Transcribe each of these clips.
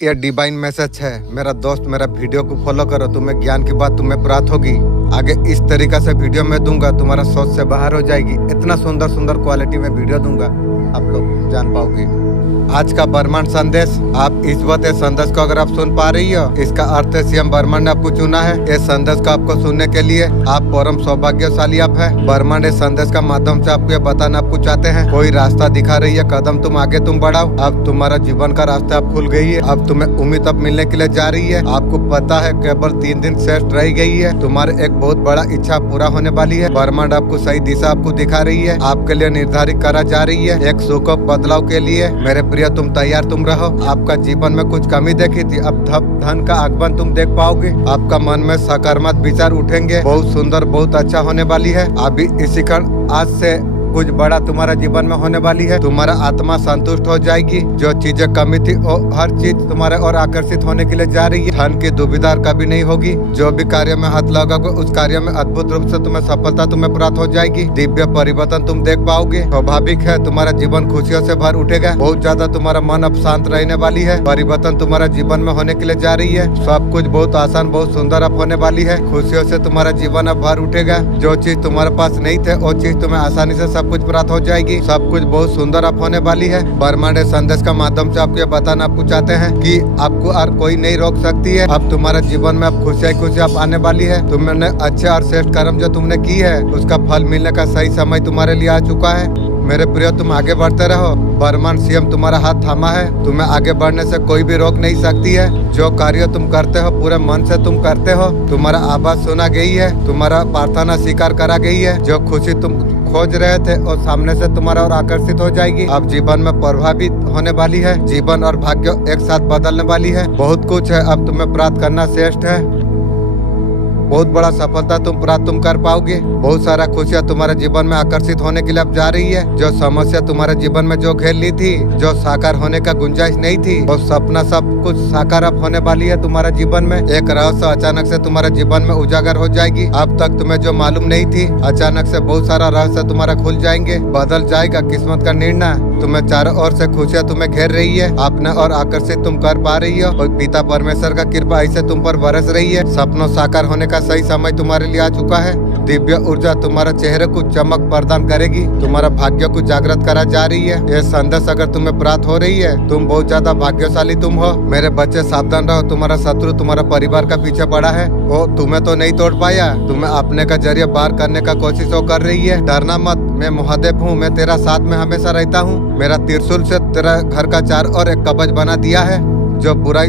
ये divine message है। मेरा दोस्त, मेरा वीडियो को फॉलो करो, तुम्हें ज्ञान की बात तुम्हें प्राप्त होगी। आगे इस तरीका से वीडियो में दूंगा, तुम्हारा सोच से बाहर हो जाएगी। इतना सुंदर सुंदर क्वालिटी में वीडियो दूंगा, आप लोग जान पाओगे। आज का ब्रह्मांड संदेश, आप इस वक्त संदेश को अगर आप सुन पा रही हो, इसका अर्थ है सीएम ब्रह्मांड ने आपको चुना है। इस संदेश को आपको सुनने के लिए आप परम सौभाग्यशाली आप है। ब्रह्मांड इस संदेश का माध्यम से आपको ये बताना आपको चाहते हैं, कोई रास्ता दिखा रही है, कदम तुम आगे तुम बढ़ाओ। अब तुम्हारा जीवन का रास्ता अब खुल गई है। अब तुम्हें उम्मीद अब मिलने के लिए जा रही है। आपको पता है केवल 3 दिन शेष रह गई है, तुम्हारे एक बहुत बड़ा इच्छा पूरा होने वाली है। ब्रह्मांड आपको सही दिशा आपको दिखा रही है, आपके लिए निर्धारित करा जा रही है एक सुख बदलाव के लिए। मेरे प्रिय, तुम तैयार तुम रहो। आपका जीवन में कुछ कमी देखी थी, अब धन का आगमन तुम देख पाओगे। आपका मन में सकारात्मक विचार उठेंगे, बहुत सुंदर बहुत अच्छा होने वाली है। अभी इसी क्षण आज से कुछ बड़ा तुम्हारा जीवन में होने वाली है। तुम्हारा आत्मा संतुष्ट हो जाएगी। जो चीजें कमी थी वो हर चीज तुम्हारे और आकर्षित होने के लिए जा रही है। धन की दुविधा कभी नहीं होगी। जो भी कार्य में हाथ लगाओगे उस कार्य में अद्भुत रूप से तुम्हें सफलता तुम्हें प्राप्त हो जाएगी। दिव्य परिवर्तन तुम देख पाओगे। स्वाभाविक है तुम्हारा जीवन खुशियों से भर उठेगा। बहुत ज्यादा तुम्हारा मन अब शांत रहने वाली है। परिवर्तन तुम्हारा जीवन में होने के लिए जा रही है। सब कुछ बहुत आसान बहुत सुंदर अब होने वाली है। खुशियों से तुम्हारा जीवन अब भर उठेगा। जो चीज तुम्हारे पास नहीं थे वो चीज तुम्हें आसानी से सब कुछ प्राप्त हो जाएगी। सब कुछ बहुत सुंदर अब होने वाली है। ब्रह्मांड संदेश का माध्यम से आपको बताना आपको चाहते हैं कि आपको और कोई नहीं रोक सकती है। अब तुम्हारे जीवन में अब खुशियाँ अब आने वाली है। तुमने अच्छे और श्रेष्ठ कर्म जो तुमने की है उसका फल मिलने का सही समय तुम्हारे लिए आ चुका है। मेरे प्रिय, तुम आगे बढ़ते रहो। ब्रह्मांड सीएम तुम्हारा हाथ थामा है। तुम्हें आगे बढ़ने से कोई भी रोक नहीं सकती है। जो कार्य तुम करते हो पूरे मन से तुम करते हो। तुम्हारा आवाज सुना गई है, तुम्हारा प्रार्थना स्वीकार करा गई है। जो खुशी तुम खोज रहे थे और सामने से तुम्हारा और आकर्षित हो जाएगी। अब जीवन में प्रभावित होने वाली है। जीवन और भाग्य एक साथ बदलने वाली है। बहुत कुछ है अब तुम्हें प्राप्त करना श्रेष्ठ है। बहुत बड़ा सफलता तुम प्राप्त तुम कर पाओगे। बहुत सारा खुशियाँ तुम्हारे जीवन में आकर्षित होने के लिए अब जा रही है। जो समस्या तुम्हारे जीवन में जो घेर ली थी, जो साकार होने का गुंजाइश नहीं थी, वो सपना सब कुछ साकार अब होने वाली है। तुम्हारे जीवन में एक रहस्य अचानक से तुम्हारे जीवन में उजागर हो जाएगी। अब तक तुम्हें जो मालूम नहीं थी, अचानक से बहुत सारा रहस्य तुम्हारा खुल जाएंगे। बदल जाएगा किस्मत का निर्णय। तुम्हें चारों ओर से खुशियाँ तुम्हें घेर रही है। अपने और आकर्षित तुम कर पा रही हो और पिता परमेश्वर का कृपा ऐसे तुम पर बरस रही है। सपनों साकार होने का सही समय तुम्हारे लिए आ चुका है। दिव्य ऊर्जा तुम्हारे चेहरे को चमक प्रदान करेगी। तुम्हारा भाग्य को जागृत करा जा रही है। यह संदेश अगर तुम्हें प्राप्त हो रही है, तुम बहुत ज्यादा भाग्यशाली तुम हो। मेरे बच्चे सावधान रहो, तुम्हारा शत्रु तुम्हारा परिवार का पीछे पड़ा है। वो तुम्हें तो नहीं तोड़ पाया, तुम्हें अपने का जरिए पार करने का कोशिश वो कर रही है। डरना मत, मैं महादेव हूँ। मैं तेरा साथ में हमेशा रहता हूँ। मेरा त्रिशूल से तेरा घर का चार और एक कवच बना दिया है। जो बुराई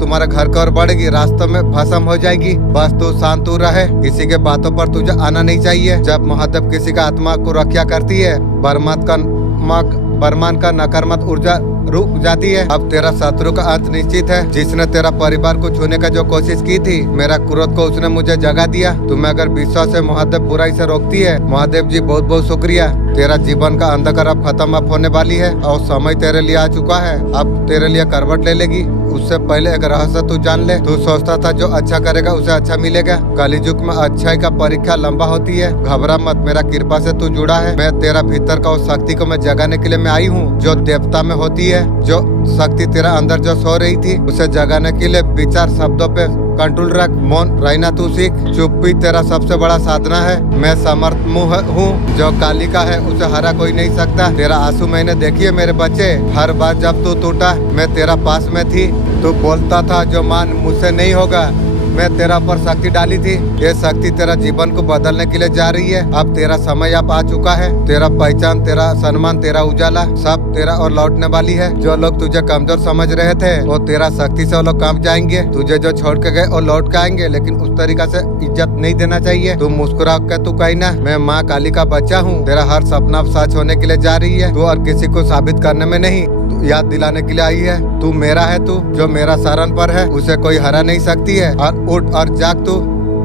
तुम्हारे घर की ओर बढ़ेगी, रास्तों में भस्म हो जाएगी। बस तू शांत तू रहे, किसी के बातों पर तुझे आना नहीं चाहिए। जब महादेव किसी का आत्मा को रक्षा करती है, ब्रह्मांड का नकारात्मक ऊर्जा रुक जाती है। अब तेरा शत्रु का अंत निश्चित है। जिसने तेरा परिवार को छूने का जो कोशिश की थी, मेरा क्रोध को उसने मुझे जगा दिया। तुम्हें अगर विश्वास है महादेव बुराई से रोकती है, महादेव जी बहुत बहुत शुक्रिया। तेरा जीवन का अंधकार अब खत्म अब होने वाली है और समय तेरे लिए आ चुका है। अब तेरे लिए करवट ले लेगी। उससे पहले एक रहस्य तू जान ले। तू सोचता था जो अच्छा करेगा उसे अच्छा मिलेगा। कलियुग में अच्छाई का परीक्षा लंबा होती है। घबरा मत, मेरा कृपा से तू जुड़ा है। मैं तेरा भीतर का उस शक्ति को मैं जगाने के लिए मैं आई हूँ, जो देवता में होती है। जो शक्ति तेरा अंदर जो सो रही थी, उसे जगाने के लिए विचार शब्दों पे कंट्रोल रख। मौन रहना तू सीख। चुप्पी तेरा सबसे बड़ा साधना है। मैं समर्थ मुँह हूँ। जो कालिका है उसे हरा कोई नहीं सकता। तेरा आंसू मैंने देखी है मेरे बच्चे। हर बार जब तू टूटा मैं तेरा पास में थी। तू बोलता था जो मान मुझसे नहीं होगा, मैं तेरा पर शक्ति डाली थी। ये शक्ति तेरा जीवन को बदलने के लिए जा रही है। अब तेरा समय अब आ चुका है। तेरा पहचान, तेरा सम्मान, तेरा उजाला सब तेरा और लौटने वाली है। जो लोग तुझे कमजोर समझ रहे थे, वो तेरा शक्ति से वो लोग कांप जाएंगे। तुझे जो छोड़ के गए वो लौट के आएंगे, लेकिन उस तरीका से इज्जत नहीं देना चाहिए। तू मुस्कुरा के तू कही ना, मैं माँ काली का बच्चा हूँ। तेरा हर सपना सच होने के लिए जा रही है। तू और किसी को साबित करने में नहीं, याद दिलाने के लिए आई है। तू मेरा है। तू जो मेरा शरण पर है उसे कोई हरा नहीं सकती है। और उठ और जाग तू।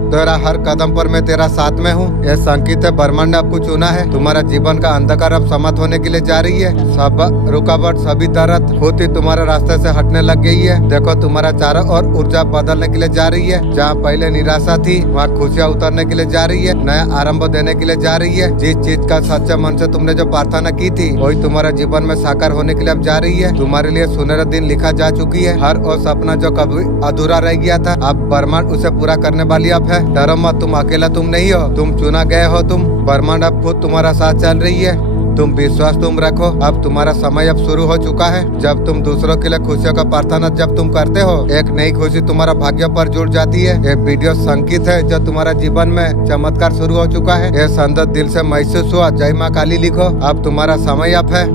तेरा हर कदम पर मैं तेरा साथ में हूँ। यह संकेत है ब्रह्मांड ने आपको चुना है। तुम्हारा जीवन का अंधकार अब समाप्त होने के लिए जा रही है। सब रुकावट सभी दर्द होती तुम्हारे रास्ते से हटने लग गई है। देखो तुम्हारा चारों ओर ऊर्जा बदलने के लिए जा रही है। जहाँ पहले निराशा थी वहाँ खुशियाँ उतरने के लिए जा रही है, नया आरंभ देने के लिए जा रही है। जिस चीज का सच्चे मन से तुमने जो प्रार्थना की थी वही तुम्हारे जीवन में साकार होने के लिए अब जा रही है। तुम्हारे लिए सुनहरा दिन लिखा जा चुकी है। हर वो सपना जो कभी अधूरा रह गया था अब ब्रह्मांड उसे पूरा करने वाली अब है। डरो मत, तुम अकेला तुम नहीं हो, तुम चुना गए हो। तुम ब्रह्मांड अब खुद तुम्हारा साथ चल रही है। तुम विश्वास तुम रखो। अब तुम्हारा समय अब शुरू हो चुका है। जब तुम दूसरों के लिए खुशियों का प्रार्थना जब तुम करते हो एक नई खुशी तुम्हारा भाग्य पर जुड़ जाती है। ये वीडियो संकेत है जो तुम्हारा जीवन में चमत्कार शुरू हो चुका है। ये संदेश दिल से महसूस हुआ। जय माँ काली लिखो। अब तुम्हारा समय अब है।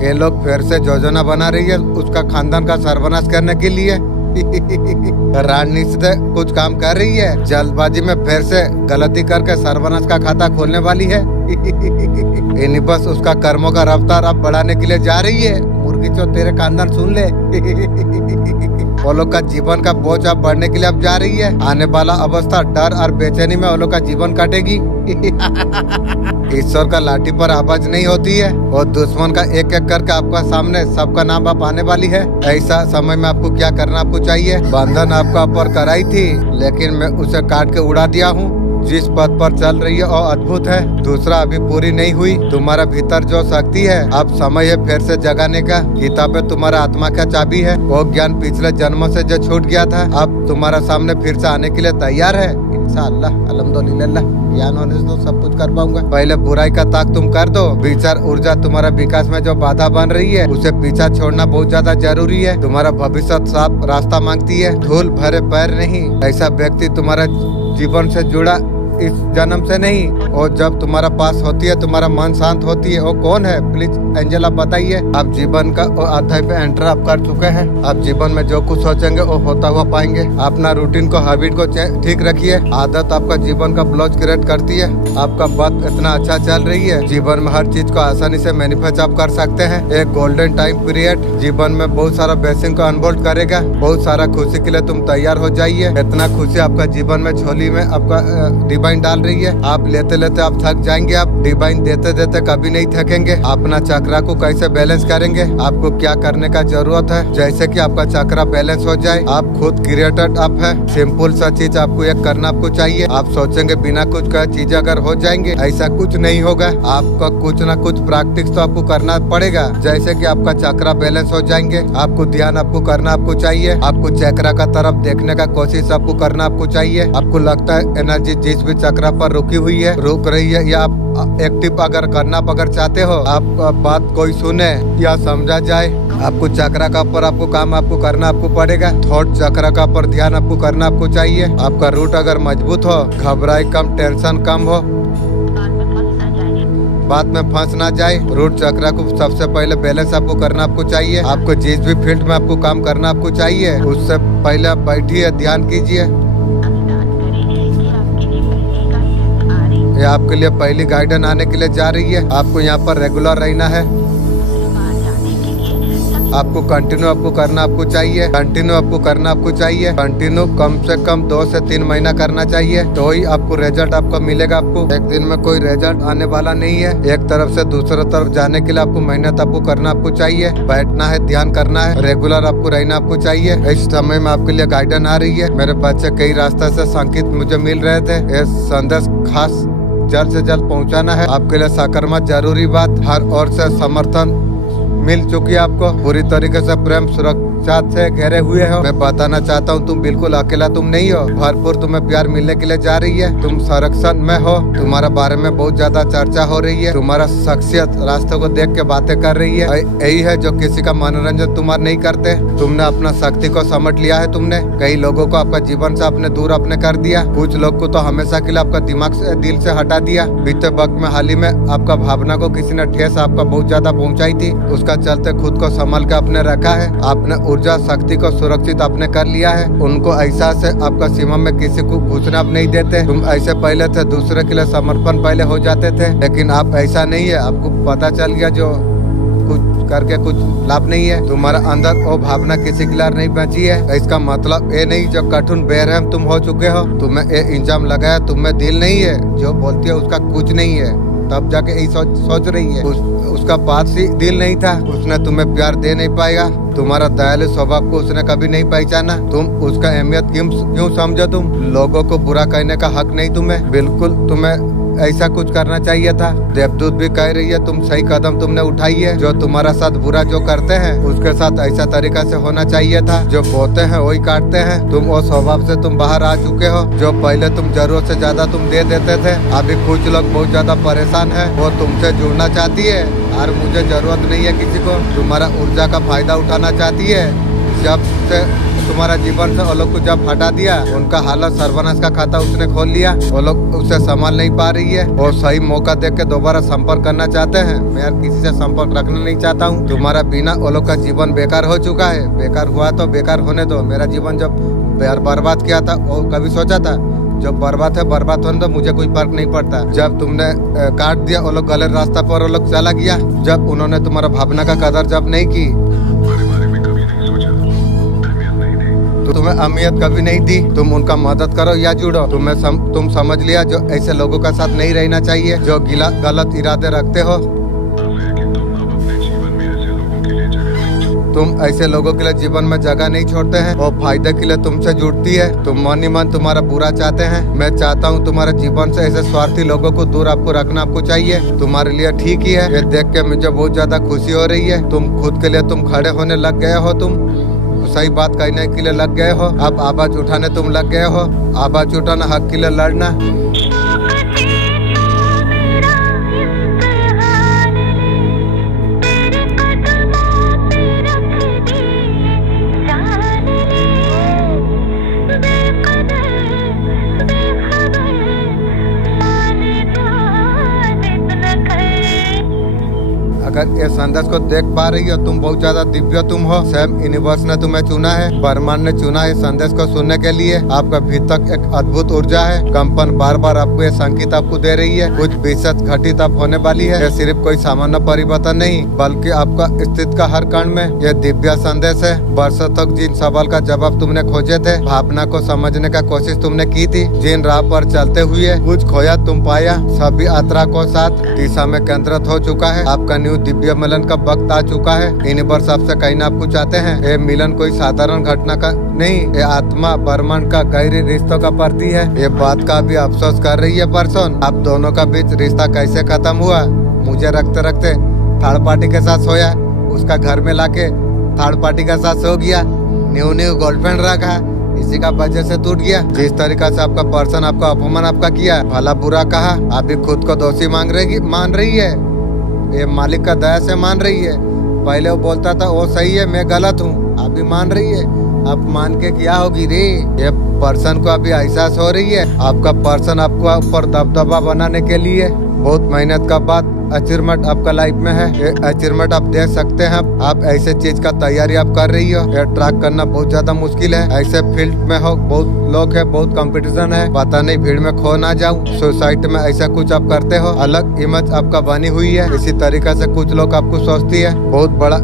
ये लोग फिर से योजना बना रही है उसका खानदान का सर्वनाश करने के लिए। रणनीति से कुछ काम कर रही है। जल्दबाजी में फिर से गलती करके सर्वनाश का खाता खोलने वाली है। इन्हीं बस उसका कर्मों का रफ्तार अब बढ़ाने के लिए जा रही है। मुर्गी चो तेरे खानदान सुन ले। वो लोग का जीवन का बोझ अब बढ़ने के लिए अब जा रही है। आने वाला अवस्था डर और बेचैनी में वो लोग का जीवन काटेगी। ईश्वर का लाठी पर आवाज नहीं होती है और दुश्मन का एक एक करके आपका सामने सबका नाम आप आने वाली है। ऐसा समय में आपको क्या करना आपको चाहिए। बंधन आपका ऊपर कराई थी लेकिन मैं उसे काट के उड़ा दिया हूँ। जिस पद पर चल रही है वो अद्भुत है। दूसरा अभी पूरी नहीं हुई। तुम्हारा भीतर जो शक्ति है अब समय है फिर से जगाने का। किताबें तुम्हारा आत्मा का चाबी है। वो ज्ञान पिछले जन्मों से जो छूट गया था अब तुम्हारा सामने फिर से आने के लिए तैयार है। इंशाअल्लाह अल्हम्दुलिल्लाह ज्ञान होने से तो सब कुछ कर पाऊंगा। पहले बुराई का त्याग तुम कर दो। विचार ऊर्जा तुम्हारा विकास में जो बाधा बन रही है उसे पीछा छोड़ना बहुत ज्यादा जरूरी है। तुम्हारा भविष्य साफ रास्ता मांगती है, धूल भरे पैर नहीं। ऐसा व्यक्ति तुम्हारा जीवन से जुड़ा इस जन्म से नहीं। और जब तुम्हारा पास होती है तुम्हारा मन शांत होती है। वो कौन है प्लीज एंजल आप बताइए। आप जीवन का अध्याय पे एंटर आप कर चुके हैं। आप जीवन में जो कुछ सोचेंगे वो होता हुआ पाएंगे। अपना रूटीन को हैबिट को ठीक रखिए। आदत आपका जीवन का ब्लॉक क्रिएट करती है। आपका बात इतना अच्छा चल रही है जीवन में हर चीज को आसानी से मैनिफेस्ट आप कर सकते हैं। एक गोल्डन टाइम पीरियड जीवन में बहुत सारा ब्लेसिंग को अनफोल्ड करेगा। बहुत सारा खुशी के लिए तुम तैयार हो जाइए। इतना खुशी आपका जीवन में झोली में आपका डिवाइन डाल रही है। आप लेते लेते आप थक जाएंगे। आप डिवाइन देते देते कभी नहीं थकेंगे। अपना चक्रा को कैसे बैलेंस करेंगे, आपको क्या करने का जरूरत है। जैसे कि आपका चक्रा बैलेंस हो जाए। आप खुद क्रिएटेड आप है। सिंपल सा चीज आपको एक करना आपको चाहिए। आप सोचेंगे बिना कुछ का चीज अगर हो जाएंगे, ऐसा कुछ नहीं होगा। आपका कुछ ना कुछ प्रैक्टिस तो आपको करना पड़ेगा। जैसे कि आपका चक्रा बैलेंस हो जाएंगे। आपको ध्यान आपको करना आपको चाहिए। आपको चक्रा का तरफ देखने का कोशिश आपको करना आपको चाहिए। आपको लगता है एनर्जी जिस भी चक्रा पर रुकी हुई है रुक रही है, या आप एक्टिव अगर करना अगर चाहते हो, आप बात कोई सुने या समझा जाए, आपको चक्रा का ऊपर आपको काम आपको करना आपको पड़ेगा। थॉट चक्रा का ऊपर ध्यान आपको करना आपको चाहिए। आपका रूट अगर मजबूत हो, घबराई कम, टेंशन कम हो, बात में फंस ना जाए। रूट चक्रा को सबसे पहले बैलेंस आपको करना आपको चाहिए। आपको जिस भी फील्ड में आपको काम करना आपको चाहिए उससे पहले आप बैठिए, ध्यान कीजिए। ये आपके लिए पहली गाइडेंस आने के लिए जा रही है। आपको यहाँ पर रेगुलर रहना है। आपको कंटिन्यू आपको करना आपको चाहिए। कंटिन्यू आपको करना आपको चाहिए। कंटिन्यू कम से कम 2 से 3 महीना करना चाहिए तो ही आपको रिजल्ट आपका मिलेगा। आपको एक दिन में कोई रिजल्ट आने वाला नहीं है। एक तरफ से दूसरी तरफ जाने के लिए आपको मेहनत आपको करना आपको चाहिए। बैठना है, ध्यान करना है, रेगुलर आपको रहना आपको चाहिए। इस समय में आपके लिए गाइडेंस आ रही है। मेरे बच्चे कई रास्ते से संकेत मुझे मिल रहे थे। ये संदेश खास जल्द से जल्द पहुंचाना है। आपके लिए सकारात्मक जरूरी बात, हर ओर से समर्थन मिल चुकी है आपको, पूरी तरीके से प्रेम सुरक्षा से घेरे हुए हो। मैं बताना चाहता हूँ तुम बिल्कुल अकेला तुम नहीं हो, भरपूर तुम्हें प्यार मिलने के लिए जा रही है। तुम संरक्षण में हो, तुम्हारे बारे में बहुत ज्यादा चर्चा हो रही है, तुम्हारा शख्सियत रास्तों को देख के बातें कर रही है। यही है जो किसी का मनोरंजन तुम्हारे नहीं करते। तुमने अपना शक्ति को समझ लिया है। तुमने कई लोगों को आपका जीवन से अपने दूर अपने कर दिया, कुछ लोग को तो हमेशा के लिए आपका दिमाग से दिल से हटा दिया। बीते वक्त में हाल ही में आपका भावना को किसी ने ठेस आपका बहुत ज्यादा पहुँचाई थी, उसका चलते खुद को संभाल के आपने रखा है। आपने ऊर्जा शक्ति को सुरक्षित आपने कर लिया है। उनको ऐसा से आपका सीमा में किसी को घुसना आप नहीं देते। तुम ऐसे पहले थे दूसरे के लिए समर्पण पहले हो जाते थे, लेकिन आप ऐसा नहीं है। आपको पता चल गया जो कुछ करके कुछ लाभ नहीं है। तुम्हारा अंदर वो भावना किसी के लिए नहीं बची है। इसका मतलब ये नहीं जो कठिन बेरहम तुम हो चुके हो, तुम्हें ये इंजाम लगाया, तुम्हें दिल नहीं है, जो बोलती है उसका कुछ नहीं है, तब जाके यही सोच रही है। उसका पास ही दिल नहीं था, उसने तुम्हें प्यार दे नहीं पाएगा। तुम्हारा दयालु स्वभाव को उसने कभी नहीं पहचाना। तुम उसका अहमियत क्यों समझो? तुम लोगों को बुरा कहने का हक नहीं तुम्हें, बिल्कुल तुम्हें ऐसा कुछ करना चाहिए था। देवदूत भी कह रही है तुम सही कदम तुमने उठाई है। जो तुम्हारा साथ बुरा जो करते हैं उसके साथ ऐसा तरीका से होना चाहिए था। जो बोते हैं वही काटते हैं। तुम वो स्वभाव से तुम बाहर आ चुके हो। जो पहले तुम जरूरत से ज्यादा तुम दे देते थे, अभी कुछ लोग बहुत ज्यादा परेशान है, वो तुमसे जुड़ना चाहती है और मुझे जरूरत नहीं है किसी को। तुम्हारा ऊर्जा का फायदा उठाना चाहती है। जब से तुम्हारा जीवन से वो लोग को जब हटा दिया, उनका हालत सर्वनाश का खाता उसने खोल लिया। वो लोग उसे संभाल नहीं पा रही है। वो सही मौका देख के दोबारा संपर्क करना चाहते हैं। मैं यार किसी से संपर्क रखना नहीं चाहता हूँ। तुम्हारा बिना वो लोग का जीवन बेकार हो चुका है। बेकार हुआ तो बेकार होने दो। मेरा जीवन जब बर्बाद किया था वो कभी सोचा था? जब बर्बाद है बर्बाद होने तो मुझे कोई फर्क नहीं पड़ता। जब तुमने काट दिया वो लोग गलत रास्ता पर वो लोग चला गया। जब उन्होंने तुम्हारा भावना का कदर जब नहीं की, तो तुम्हें अहमियत कभी नहीं दी। तुम उनका मदद करो या जुड़ो। तुम समझ लिया जो ऐसे लोगों का साथ नहीं रहना चाहिए, जो गलत इरादे रखते हो। तुम ऐसे लोगों के लिए जीवन में जगह नहीं छोड़ते हैं। वो फायदे के लिए तुमसे जुड़ती है। तुम मन ही मन तुम्हारा बुरा चाहते हैं। मैं चाहता हूँ तुम्हारे जीवन से ऐसे स्वार्थी लोगों को दूर आपको रखना आपको चाहिए। तुम्हारे लिए ठीक ही है। ये देख के मुझे बहुत ज्यादा खुशी हो रही है। तुम खुद के लिए तुम खड़े होने लग गए हो। तुम सही बात कहने के लिए लग गए हो। अब आवाज उठाने तुम लग गए हो। आवाज उठाना, हक के लिए लड़ना। अगर ये संदेश को देख पा रही हो, तुम बहुत ज्यादा दिव्य तुम हो। स्वयं यूनिवर्स ने तुम्हें चुना है, ब्रह्मांड ने चुना है संदेश को सुनने के लिए। आपका भीतर एक अद्भुत ऊर्जा है। कंपन बार बार आपको ये संकेत आपको दे रही है। कुछ विशेष घटित आप होने वाली है। ये सिर्फ कोई सामान्य परिवर्तन नहीं, बल्कि आपका स्थिति का हर कण में यह दिव्य संदेश है। वर्षों तक जिन सवाल का जवाब तुमने खोजे थे, भावना को समझने का कोशिश तुमने की थी, जिन राह पर चलते हुए कुछ खोया तुम पाया, सभी यात्रा को साथ दिशा में केंद्रित हो चुका है। आपका न्यू दिव्य मिलन का वक्त आ चुका है। यूनिवर्स आपसे कहना आपको चाहते हैं, ये मिलन कोई साधारण घटना का नहीं, ये आत्मा ब्रह्मांड का गहरी रिश्तों का प्रतीक है। ये बात का भी अफसोस कर रही है पर्सन, आप दोनों का बीच रिश्ता कैसे खत्म हुआ। मुझे रखते रखते थर्ड पार्टी के साथ सोया, उसका घर में लाके थर्ड पार्टी के साथ सो गया, न्यू गर्लफ्रेंड रखा, इसी का वजह से टूट गया। जिस तरीका से आपका पर्सन आपका अपमान आपका किया, भला बुरा कहा, अभी खुद को दोषी मान रही है। ये मालिक का दया से मान रही है। पहले वो बोलता था वो सही है मैं गलत हूँ, अभी मान रही है। अब मान के क्या होगी रे। ये पर्सन को अभी एहसास हो रही है। आपका पर्सन आपको ऊपर दबदबा बनाने के लिए बहुत मेहनत का बाद अचीवमेंट आपका लाइफ में है। ये अचीवमेंट आप देख सकते हैं। आप ऐसे चीज का तैयारी आप कर रही हो, ये ट्रैक करना बहुत ज्यादा मुश्किल है। ऐसे फील्ड में हो, बहुत लोग है, बहुत कंपटीशन है, पता नहीं भीड़ में खो ना जाऊं। सोसाइटी में ऐसा कुछ आप करते हो, अलग इमेज आपका बनी हुई है। इसी तरीका से कुछ लोग आपको सोचती है। बहुत बड़ा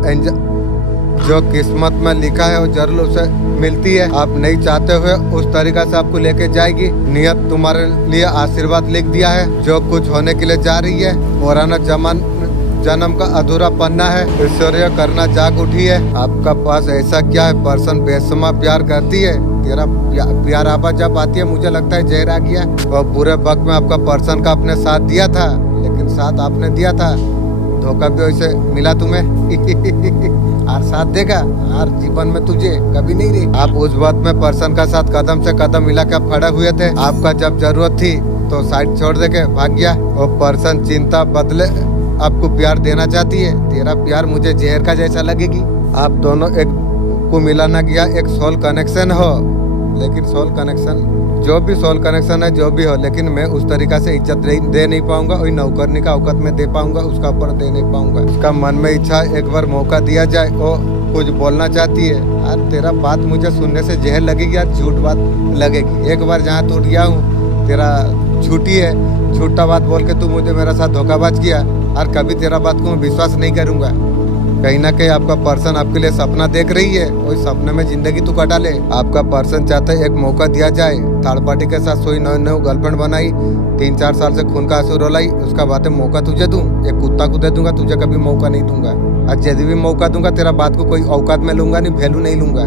जो किस्मत में लिखा है वो जरूर उसे मिलती है। आप नहीं चाहते हुए उस तरीका से आपको लेके जाएगी। नियत तुम्हारे लिए आशीर्वाद लिख दिया है। जो कुछ होने के लिए जा रही है, पुराना जन्म का अधूरा पन्ना है। ईश्वरीय करना जाग उठी है। आपका पास ऐसा क्या है, पर्सन बेसुमार प्यार करती है। तेरा प्यार आवाज जब आती है मुझे लगता है जहर आ गया। और बुरे वक्त में आपका पर्सन का आपने साथ दिया था, लेकिन साथ आपने दिया था, धोखा भी वैसे मिला तुम्हें। और साथ देगा और जीवन में तुझे कभी नहीं रही। आप उस वक्त में पर्सन का साथ कदम से कदम मिला के आप खड़े हुए थे। आपका जब जरूरत थी तो साइड छोड़ दे के भाग गया। और पर्सन चिंता बदले आपको प्यार देना चाहती है। तेरा प्यार मुझे जहर का जैसा लगेगी। आप दोनों एक को मिलाना गया, एक सोल कनेक्शन हो, लेकिन सोल कनेक्शन जो भी सोल कनेक्शन है जो भी हो, लेकिन मैं उस तरीका से इज्जत दे नहीं पाऊंगा। वही नौकरनी का औकात में दे पाऊंगा, उसका ऊपर दे नहीं पाऊंगा। उसका मन में इच्छा एक बार मौका दिया जाए। वो कुछ बोलना चाहती है यार, तेरा बात मुझे सुनने से जहर लगेगी यार, झूठ बात लगेगी। एक बार जहाँ टूट गया हूँ, तेरा झूठी है, झूठा बात बोल के तू मुझे मेरा साथ धोखाबाज किया, और कभी तेरा बात को मैं विश्वास नहीं करूंगा। कहीं ना कहीं आपका पर्सन आपके लिए सपना देख रही है, वही सपने में जिंदगी तू कटा ले। आपका पर्सन चाहता है एक मौका दिया जाए। थर्ड पार्टी के साथ सोई नौ गर्लफ्रेंड बनाई, 3-4 साल से खून का आंसू रोलाई, उसका बात है मौका तुझे दूं, एक कुत्ता को दे दूंगा, तुझे कभी मौका नहीं दूंगा। और यदि भी मौका दूंगा तेरा बात को कोई औकात में लूंगा नहीं, वैल्यू नहीं लूंगा।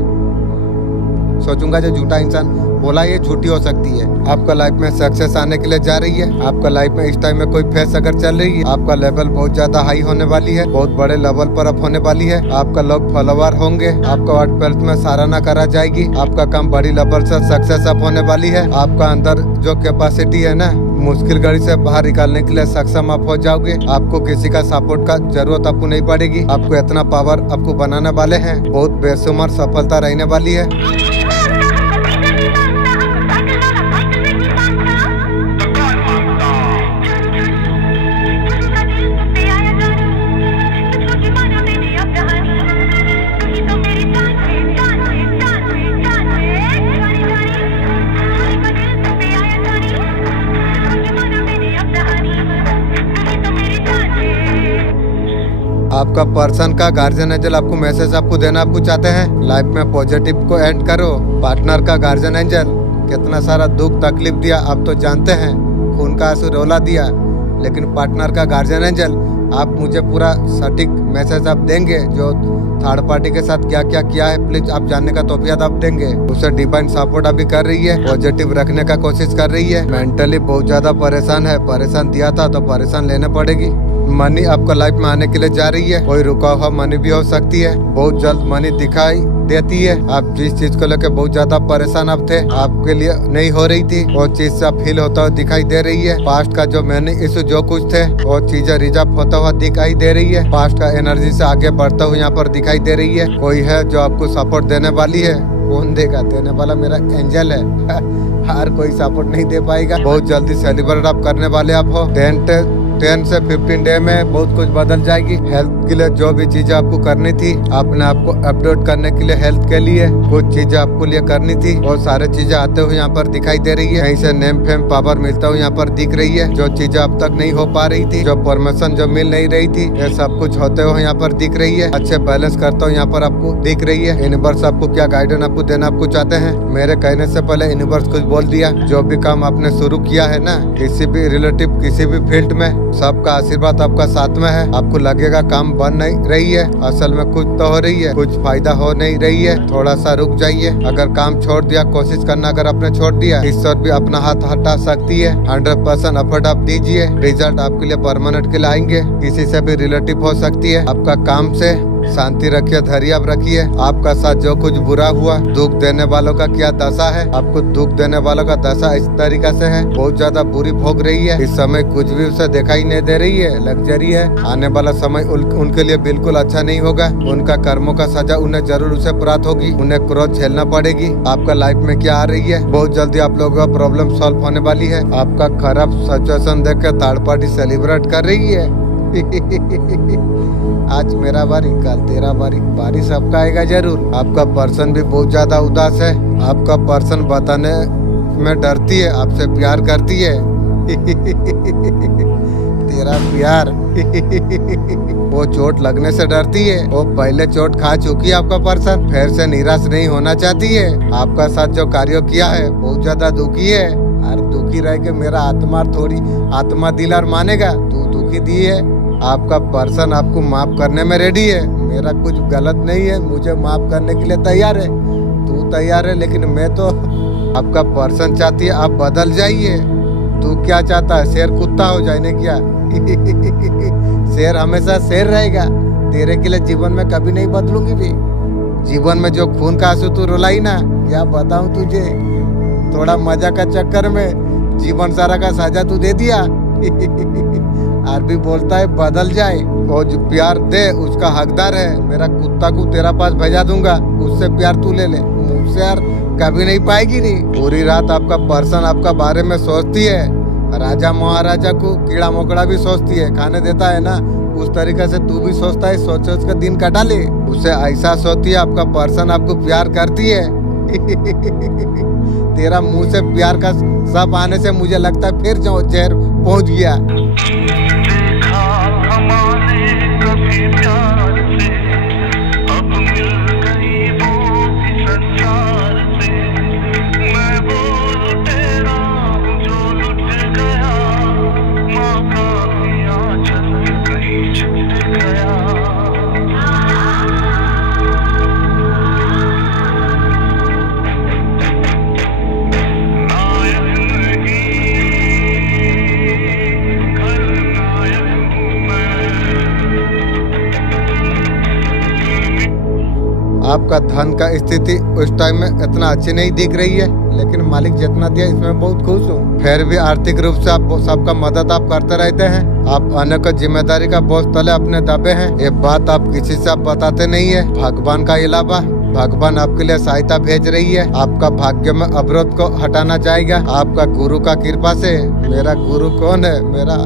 सोचूंगा जो झूठा इंसान बोला ये झूठी हो सकती है। आपका लाइफ में सक्सेस आने के लिए जा रही है। आपका लाइफ में इस टाइम में कोई फेस अगर चल रही है, आपका लेवल बहुत ज्यादा हाई होने वाली है, बहुत बड़े लेवल पर अप होने वाली है। आपका लोग फॉलोवर होंगे, आपका वर्ड में सराहना करा जाएगी। आपका काम बड़ी लेवल से सक्सेस अप होने वाली है। आपका अंदर जो कैपेसिटी है ना, मुश्किल घड़ी से बाहर निकालने के लिए सक्षम आप हो जाओगे। आपको किसी का सपोर्ट का जरूरत आपको नहीं पड़ेगी। आपको इतना पावर आपको बनाने वाले हैं, बहुत बेशुमार सफलता रहने वाली है। आपका पर्सन का गार्जियन एंजल आपको मैसेज आपको देना आपको चाहते हैं, लाइफ में पॉजिटिव को एंड करो। पार्टनर का गार्जियन एंजल कितना सारा दुख तकलीफ दिया आप तो जानते हैं, खून का आंसू रोला दिया, लेकिन पार्टनर का गार्जियन एंजल आप मुझे पूरा सटीक मैसेज आप देंगे जो थर्ड पार्टी के साथ क्या क्या किया है, प्लीज आप जानने का तौफीक आप देंगे। उसे डिवाइन सपोर्ट अभी कर रही है, पॉजिटिव रखने का कोशिश कर रही है। मेंटली बहुत ज्यादा परेशान है, परेशान दिया था तो परेशान लेने पड़ेगी। मनी आपका लाइफ में आने के लिए जा रही है, कोई रुका हुआ मनी भी हो सकती है, बहुत जल्द मनी दिखाई देती है। आप जिस चीज को लेकर बहुत ज्यादा परेशान आप थे, आपके लिए नहीं हो रही थी, वो चीज से फील होता हुआ दिखाई दे रही है। पास्ट का जो मनी इशू जो कुछ थे वो चीजें रिजर्व होता हुआ दिखाई दे रही है। पास्ट का एनर्जी से आगे बढ़ता हुआ यहाँ पर दिखाई दे रही है। कोई है जो आपको सपोर्ट देने वाली है, कौन देगा? देने वाला मेरा एंजल है। हर कोई सपोर्ट नहीं दे पाएगा। बहुत जल्दी सेलिब्रेट आप करने वाले आप हो। 10 से 15 डे में बहुत कुछ बदल जाएगी। हेल्थ के लिए जो भी चीजें आपको करनी थी, अपने आप को अपडेट करने के लिए हेल्थ के लिए कुछ चीजें आपको लिए करनी थी, वो सारे चीजें आते हुए यहाँ पर दिखाई दे रही है। यहीं से नेम फेम पावर मिलता हुआ यहाँ पर दिख रही है। जो चीजें अब तक नहीं हो पा रही थी, जो परमिशन जो मिल नहीं रही थी, ये सब कुछ होते हुए यहाँ पर दिख रही है। अच्छे बैलेंस करता हुआ यहाँ पर आपको दिख रही है। यूनिवर्स आपको क्या गाइडेंस आपको देना आपको चाहते हैं, मेरे कहने से पहले यूनिवर्स कुछ बोल दिया। जो भी काम आपने शुरू किया है ना, किसी भी रिलेटिव किसी भी फील्ड में, सबका आशीर्वाद आपका साथ में है। आपको लगेगा काम बन नहीं रही है, असल में कुछ तो हो रही है, कुछ फायदा हो नहीं रही है। थोड़ा सा रुक जाइए। अगर काम छोड़ दिया, कोशिश करना अगर आपने छोड़ दिया, ईश्वर भी अपना हाथ हटा सकती है। 100% एफर्ट आप दीजिए, रिजल्ट आपके लिए परमानेंट के लिए आएंगे। किसी से भी रिलेटिव हो सकती है। आपका काम से शांति रखिए, धैर्य रखिए। आपका साथ जो कुछ बुरा हुआ, दुख देने वालों का क्या दशा है, आपको दुख देने वालों का दशा इस तरीका से है, बहुत ज्यादा बुरी भोग रही है। इस समय कुछ भी उसे दिखाई नहीं दे रही है, लग्जरी है। आने वाला समय उनके लिए बिल्कुल अच्छा नहीं होगा। उनका कर्मों का सजा उन्हें जरूर उसे प्राप्त होगी। उन्हें क्रोध झेलना पड़ेगी। आपका लाइफ में क्या आ रही है, बहुत जल्दी आप लोगों का प्रॉब्लम सॉल्व होने वाली है। आपका खराब सिचुएशन देख कर थर्ड पार्टी सेलिब्रेट कर रही है। आज मेरा बारी, कल तेरा बारी, बारी सबका आएगा जरूर। आपका पर्सन भी बहुत ज्यादा उदास है। आपका पर्सन बताने में डरती है, आपसे प्यार करती है। तेरा प्यार वो चोट लगने से डरती है। वो पहले चोट खा चुकी है आपका पर्सन, फिर से निराश नहीं होना चाहती है। आपका साथ जो कार्य किया है बहुत ज्यादा दुखी है। और दुखी रह के मेरा आत्मा थोड़ी आत्मा दिल और मानेगा, तू दुखी दी है। आपका पर्सन आपको माफ करने में रेडी है। मेरा कुछ गलत नहीं है, मुझे माफ करने के लिए तैयार है। तू तैयार है, लेकिन मैं तो आपका पर्सन चाहती है आप बदल जाइए। तू क्या चाहता है, शेर कुत्ता हो जाए ना क्या? शेर हमेशा शेर रहेगा। तेरे के लिए जीवन में कभी नहीं बदलूंगी भी। जीवन में जो खून का आंसू तू रुलाई ना, क्या बताऊं तुझे, थोड़ा मजा का चक्कर में जीवन सारा का सजा तू दे दिया। आरबी बोलता है बदल जाए, और जो प्यार दे उसका हकदार है। मेरा कुत्ता को तेरा पास भेजा दूंगा, उससे प्यार तू ले ले, मुझसे यार कभी नहीं पाएगी। नहीं, पूरी रात आपका पर्सन आपका बारे में सोचती है। राजा महाराजा को कीड़ा मकोड़ा भी सोचती है, खाने देता है ना, उस तरीके से तू भी सोचता है, सोच सोच कर दिन कटा ले। उसे ऐसा सोचती है आपका पर्सन आपको प्यार करती है। तेरा मुंह से प्यार का सब आने से मुझे लगता है फिर जहर पहुंच गया। आपका धन का स्थिति उस टाइम में इतना अच्छी नहीं दिख रही है, लेकिन मालिक जितना दिया इसमें बहुत खुश हूँ। फिर भी आर्थिक रूप से आप सबका मदद आप करते रहते हैं। आप अनेक जिम्मेदारी का बोझ तले अपने दबे हैं। ये बात आप किसी से आप बताते नहीं है। भगवान का अलावा भगवान आपके लिए सहायता भेज रही है। आपका भाग्य में अवरोध को हटाना जाएगा आपका गुरु का कृपा से। मेरा गुरु कौन है? मेरा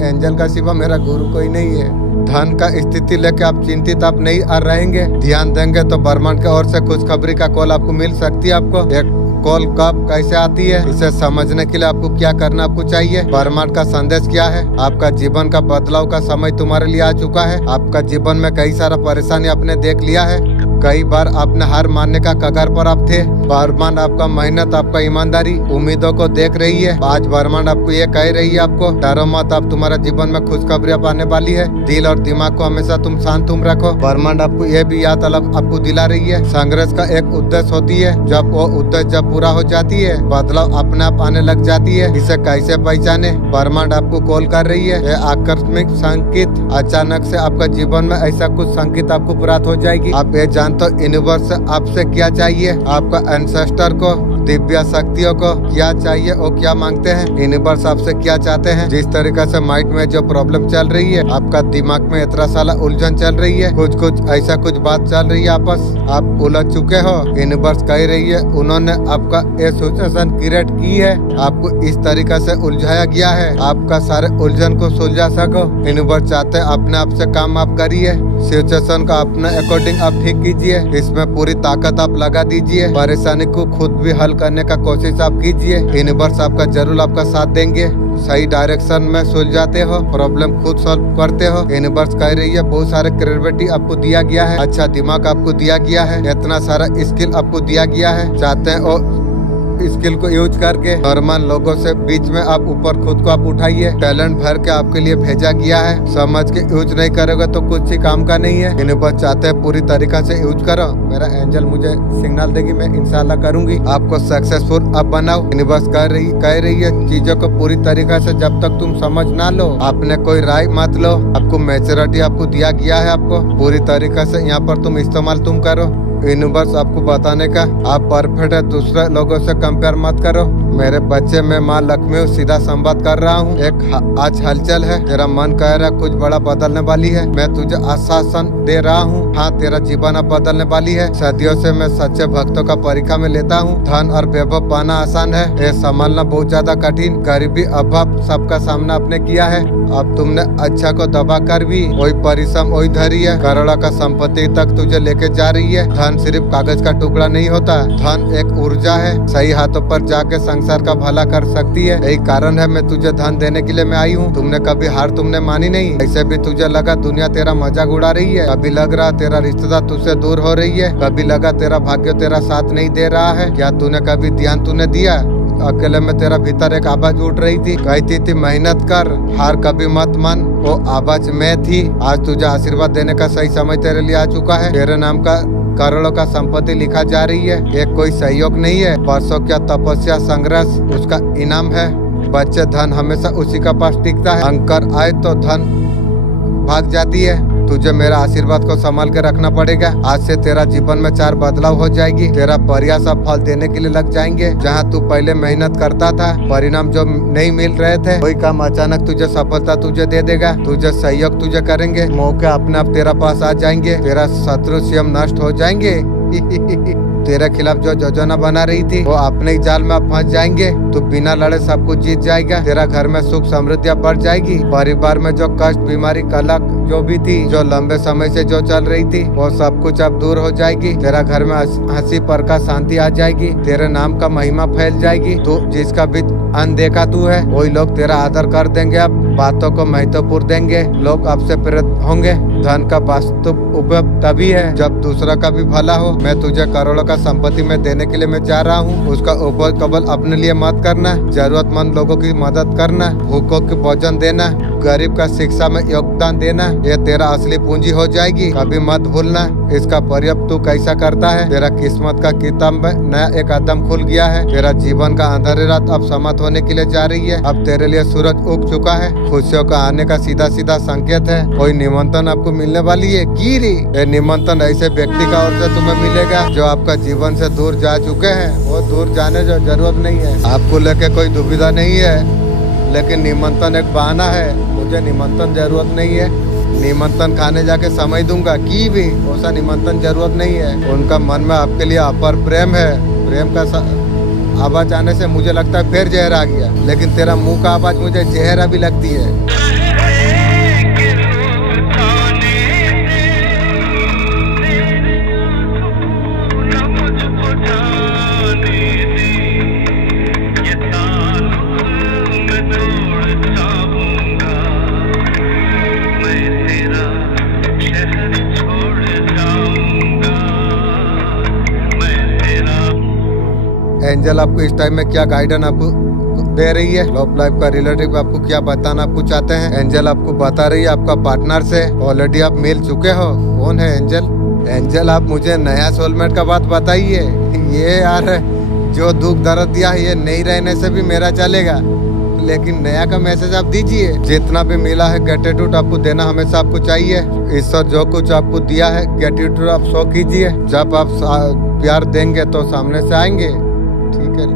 एंजल का सिवा मेरा गुरु कोई नहीं है। धन का स्थिति लेके आप चिंतित आप नहीं रहेंगे। ध्यान देंगे तो ब्रह्मांड की ओर से खुशखबरी का कॉल आपको मिल सकती है। आपको एक कॉल कब कैसे आती है, इसे समझने के लिए आपको क्या करना आपको चाहिए। ब्रह्मांड का संदेश क्या है? आपका जीवन का बदलाव का समय तुम्हारे लिए आ चुका है। आपका जीवन में कई सारा परेशानी आपने देख लिया है। कई बार आपने हार मानने का कगार पर आप थे। ब्रह्मांड आपका मेहनत, आपका ईमानदारी, उम्मीदों को देख रही है। आज ब्रह्मांड आपको ये कह रही है, आपको डरो मत, अब तुम्हारा जीवन में खुशखबरी आने वाली है। दिल और दिमाग को हमेशा तुम शांत तुम रखो। ब्रह्मांड आपको ये भी याद आपको दिला रही है, संघर्ष का एक उद्देश्य होती है। जब वो उद्देश्य जब पूरा हो जाती है, बदलाव अपने आप आने लग जाती है। इसे कैसे पहचाने? ब्रह्मांड आपको कॉल कर रही है। ये आकस्मिक संकेत, अचानक से आपका जीवन में ऐसा कुछ संकेत आपको प्राप्त हो जाएगी। आप ये तो यूनिवर्स आपसे क्या चाहिए, आपका एंसेस्टर को, दिव्य शक्तियों को क्या चाहिए और क्या मांगते हैं, यूनिवर्स आपसे क्या चाहते हैं। जिस तरीके से माइंड में जो प्रॉब्लम चल रही है, आपका दिमाग में इतना सारा उलझन चल रही है, कुछ ऐसा कुछ बात चल रही है, आपस आप उलझ चुके हो। यूनिवर्स कह रही है, उन्होंने आपका ये सिचुएशन क्रिएट की है, आपको इस तरीके से उलझाया गया है, आपका सारे उलझन को सुलझा सको। यूनिवर्स चाहते हैं अपने आप से काम आप करिए, सिचुएशन का अपने अकॉर्डिंग आप ठीक कीजिए, इसमें पूरी ताकत आप लगा दीजिए, परेशानी को खुद भी हल करने का कोशिश आप कीजिए। यूनिवर्स आपका जरूर आपका साथ देंगे। सही डायरेक्शन में सुलझाते हो, प्रॉब्लम खुद सॉल्व करते हो। यूनिवर्स कह रही है, बहुत सारे क्रेडिबिलिटी आपको दिया गया है, अच्छा दिमाग आपको दिया गया है, इतना सारा स्किल आपको दिया गया है। चाहते हैं और स्किल को यूज करके नॉर्मल लोगों से बीच में आप ऊपर खुद को आप उठाइए। टैलेंट भर के आपके लिए भेजा गया है, समझ के यूज नहीं करोगे तो कुछ ही काम का नहीं है। यूनिवर्स चाहते हैं पूरी तरीका से यूज करो। मेरा एंजल मुझे सिग्नल देगी, मैं इंशाल्लाह करूंगी, आपको सक्सेसफुल अब बनाओ। यूनिवर्स कह रही है चीजों को पूरी तरीका से जब तक तुम समझ ना लो, आपने कोई राय मत लो। आपको मैच्योरिटी आपको दिया गया है, आपको पूरी तरीका से यहाँ पर तुम इस्तेमाल तुम करो। यूनिवर्स आपको बताने का आप परफेक्ट है, दूसरे लोगों से कंपेयर मत करो। मेरे बच्चे में माँ लक्ष्मी सीधा संवाद कर रहा हूँ। एक आज हलचल है, तेरा मन कह रहा है कुछ बड़ा बदलने वाली है, मैं तुझे आश्वासन दे रहा हूँ। हाँ, तेरा जीवन अब बदलने वाली है। सदियों से मैं सच्चे भक्तों का परीक्षा में लेता हूँ। धन और वैभव पाना आसान है, ये संभालना बहुत ज्यादा कठिन। गरीबी अभाव सबका सामना आपने किया है, अब तुमने अच्छा को दबा कर भी वही परिश्रम वही धरी है। करोड़ों का संपत्ति तक तुझे लेके जा रही है। धन सिर्फ कागज का टुकड़ा नहीं होता, धन एक ऊर्जा है, सही हाथों पर जाके संसार का भला कर सकती है। यही कारण है मैं तुझे धन देने के लिए मैं आई हूँ। तुमने कभी हार तुमने मानी नहीं। ऐसे भी तुझे लगा दुनिया तेरा मजाक उड़ा रही है, कभी लग रहा तेरा रिश्तेदार तुझसे दूर हो रही है, कभी लगा तेरा भाग्य तेरा साथ नहीं दे रहा है। क्या तूने कभी ध्यान तूने दिया? अकेले में तेरा भीतर एक आवाज उठ रही थी, कहती थी मेहनत कर, हार कभी मत मान। वो आवाज मैं थी। आज तुझे आशीर्वाद देने का सही समय तेरे लिए आ चुका है। तेरे नाम का करोड़ों का संपत्ति लिखा जा रही है। ये कोई सहयोग नहीं है, वर्षों का तपस्या संघर्ष उसका इनाम है। बच्चे, धन हमेशा उसी का पास टिकता है, अंकर आए तो धन भाग जाती है। तुझे मेरा आशीर्वाद को संभाल के रखना पड़ेगा। आज से तेरा जीवन में 4 बदलाव हो जाएगी। तेरा प्रयास अब फल देने के लिए लग जाएंगे। जहाँ तू पहले मेहनत करता था, परिणाम जो नहीं मिल रहे थे, कोई काम अचानक तुझे सफलता तुझे दे देगा। तुझे सहयोग तुझे करेंगे, मौके अपने आप तेरा पास आ जाएंगे। तेरा शत्रु स्वयं नष्ट हो जाएंगे। तेरे खिलाफ जो योजना बना रही थी वो अपने ही जाल में अब फंस जाएंगे। तू बिना लड़े सब कुछ जीत जाएगा। तेरा घर में सुख समृद्धि बढ़ जाएगी। परिवार में जो कष्ट, बीमारी, कलह जो भी थी, जो लंबे समय से जो चल रही थी, वो सब कुछ अब दूर हो जाएगी। तेरा घर में हंसी प्रकाश शांति आ जाएगी। तेरे नाम का महिमा फैल जाएगी। तू जिसका भी अनदेखा तू है, वही लोग तेरा आदर कर देंगे। अब बातों को महत्वपूर्ण देंगे। लोग आपसे प्रेरित होंगे। धन का वास्तव उपयोग तभी है जब दूसरा का भी भला हो। मैं तुझे करोड़ों का संपत्ति में देने के लिए मैं जा रहा हूँ। उसका उपयोग केवल अपने लिए मत करना, जरूरतमंद लोगों की मदद करना, भूखों को भोजन देना, गरीब का शिक्षा में योगदान देना। ये तेरा असली पूंजी हो जाएगी, कभी मत भूलना। इसका प्रयोग तू कैसा करता है। तेरा किस्मत का किताब में नया एक कदम खुल गया है। तेरा जीवन का अंधेरी रात अब समाप्त होने के लिए जा रही है। अब तेरे लिए सूरज उग चुका है। खुशियों का आने का सीधा सीधा संकेत है। कोई निमंत्रण आपको मिलने वाली है। गिरी ये निमंत्रण ऐसे व्यक्ति का ओर से तुम्हें मिलेगा जो आपका जीवन से दूर जा चुके हैं। वो दूर जाने जो जरूरत नहीं है। आपको लेके कोई दुविधा नहीं है, लेकिन निमंत्रण एक बहाना है। मुझे निमंत्रण जरूरत नहीं है। निमंत्रण खाने जाके समय दूंगा की भी ऐसा निमंत्रण जरूरत नहीं है। उनका मन में आपके लिए अपर प्रेम है। प्रेम का आवाज आने से मुझे लगता है फिर जहर आ गया, लेकिन तेरा मुंह का आवाज मुझे जहरा भी लगती है। एंजल आपको इस टाइम में क्या गाइडेंस आपको दे रही है। लव लाइफ का रिलेटिव आपको क्या बताना आपको चाहते हैं। एंजल आपको बता रही है आपका पार्टनर से ऑलरेडी आप मिल चुके हो। कौन है एंजल? एंजल आप मुझे नया सोलमेट का बात बताइए। ये यार जो दुख दर्द दिया है ये नहीं रहने से भी मेरा चलेगा, लेकिन नया का मैसेज आप दीजिए। जितना भी मिला है ग्रेटिट्यूड आपको देना हमेशा आपको चाहिए। ईश्वर जो कुछ आपको दिया है ग्रेटिट्यूड आप शो कीजिए। जब आप प्यार देंगे तो सामने से आएंगे। ठीक है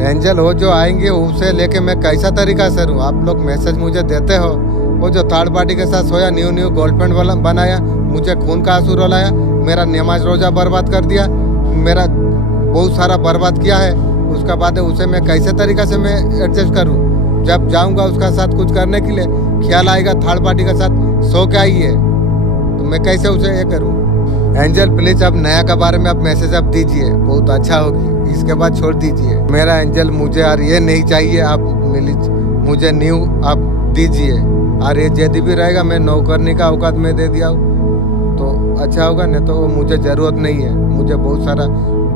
एंजल, वो जो आएंगे उसे लेके मैं कैसा तरीका से रहूं। आप लोग मैसेज मुझे देते हो। वो जो थर्ड पार्टी के साथ सोया, न्यू गर्लफ्रेंड वाला बनाया, मुझे खून का आंसू रुलाया, मेरा नमाज रोजा बर्बाद कर दिया, मेरा बहुत सारा बर्बाद किया है। उसका बाद उसे मैं कैसे तरीका से मैं एडजस्ट करूं। जब जाऊंगा उसका साथ कुछ करने के लिए, ख्याल आएगा थर्ड पार्टी के साथ सो के आई है, तो मैं कैसे उसे ये करूं। एंजल प्लीज अब नया के बारे में आप मैसेज आप दीजिए, बहुत अच्छा होगी। इसके बाद छोड़ दीजिए मेरा एंजल। मुझे यार ये नहीं चाहिए, आप मुझे न्यू आप दीजिए। और ये यदि भी रहेगा मैं नौकरनी का औकात में दे दिया तो अच्छा होगा, नहीं तो वो मुझे ज़रूरत नहीं है। मुझे बहुत सारा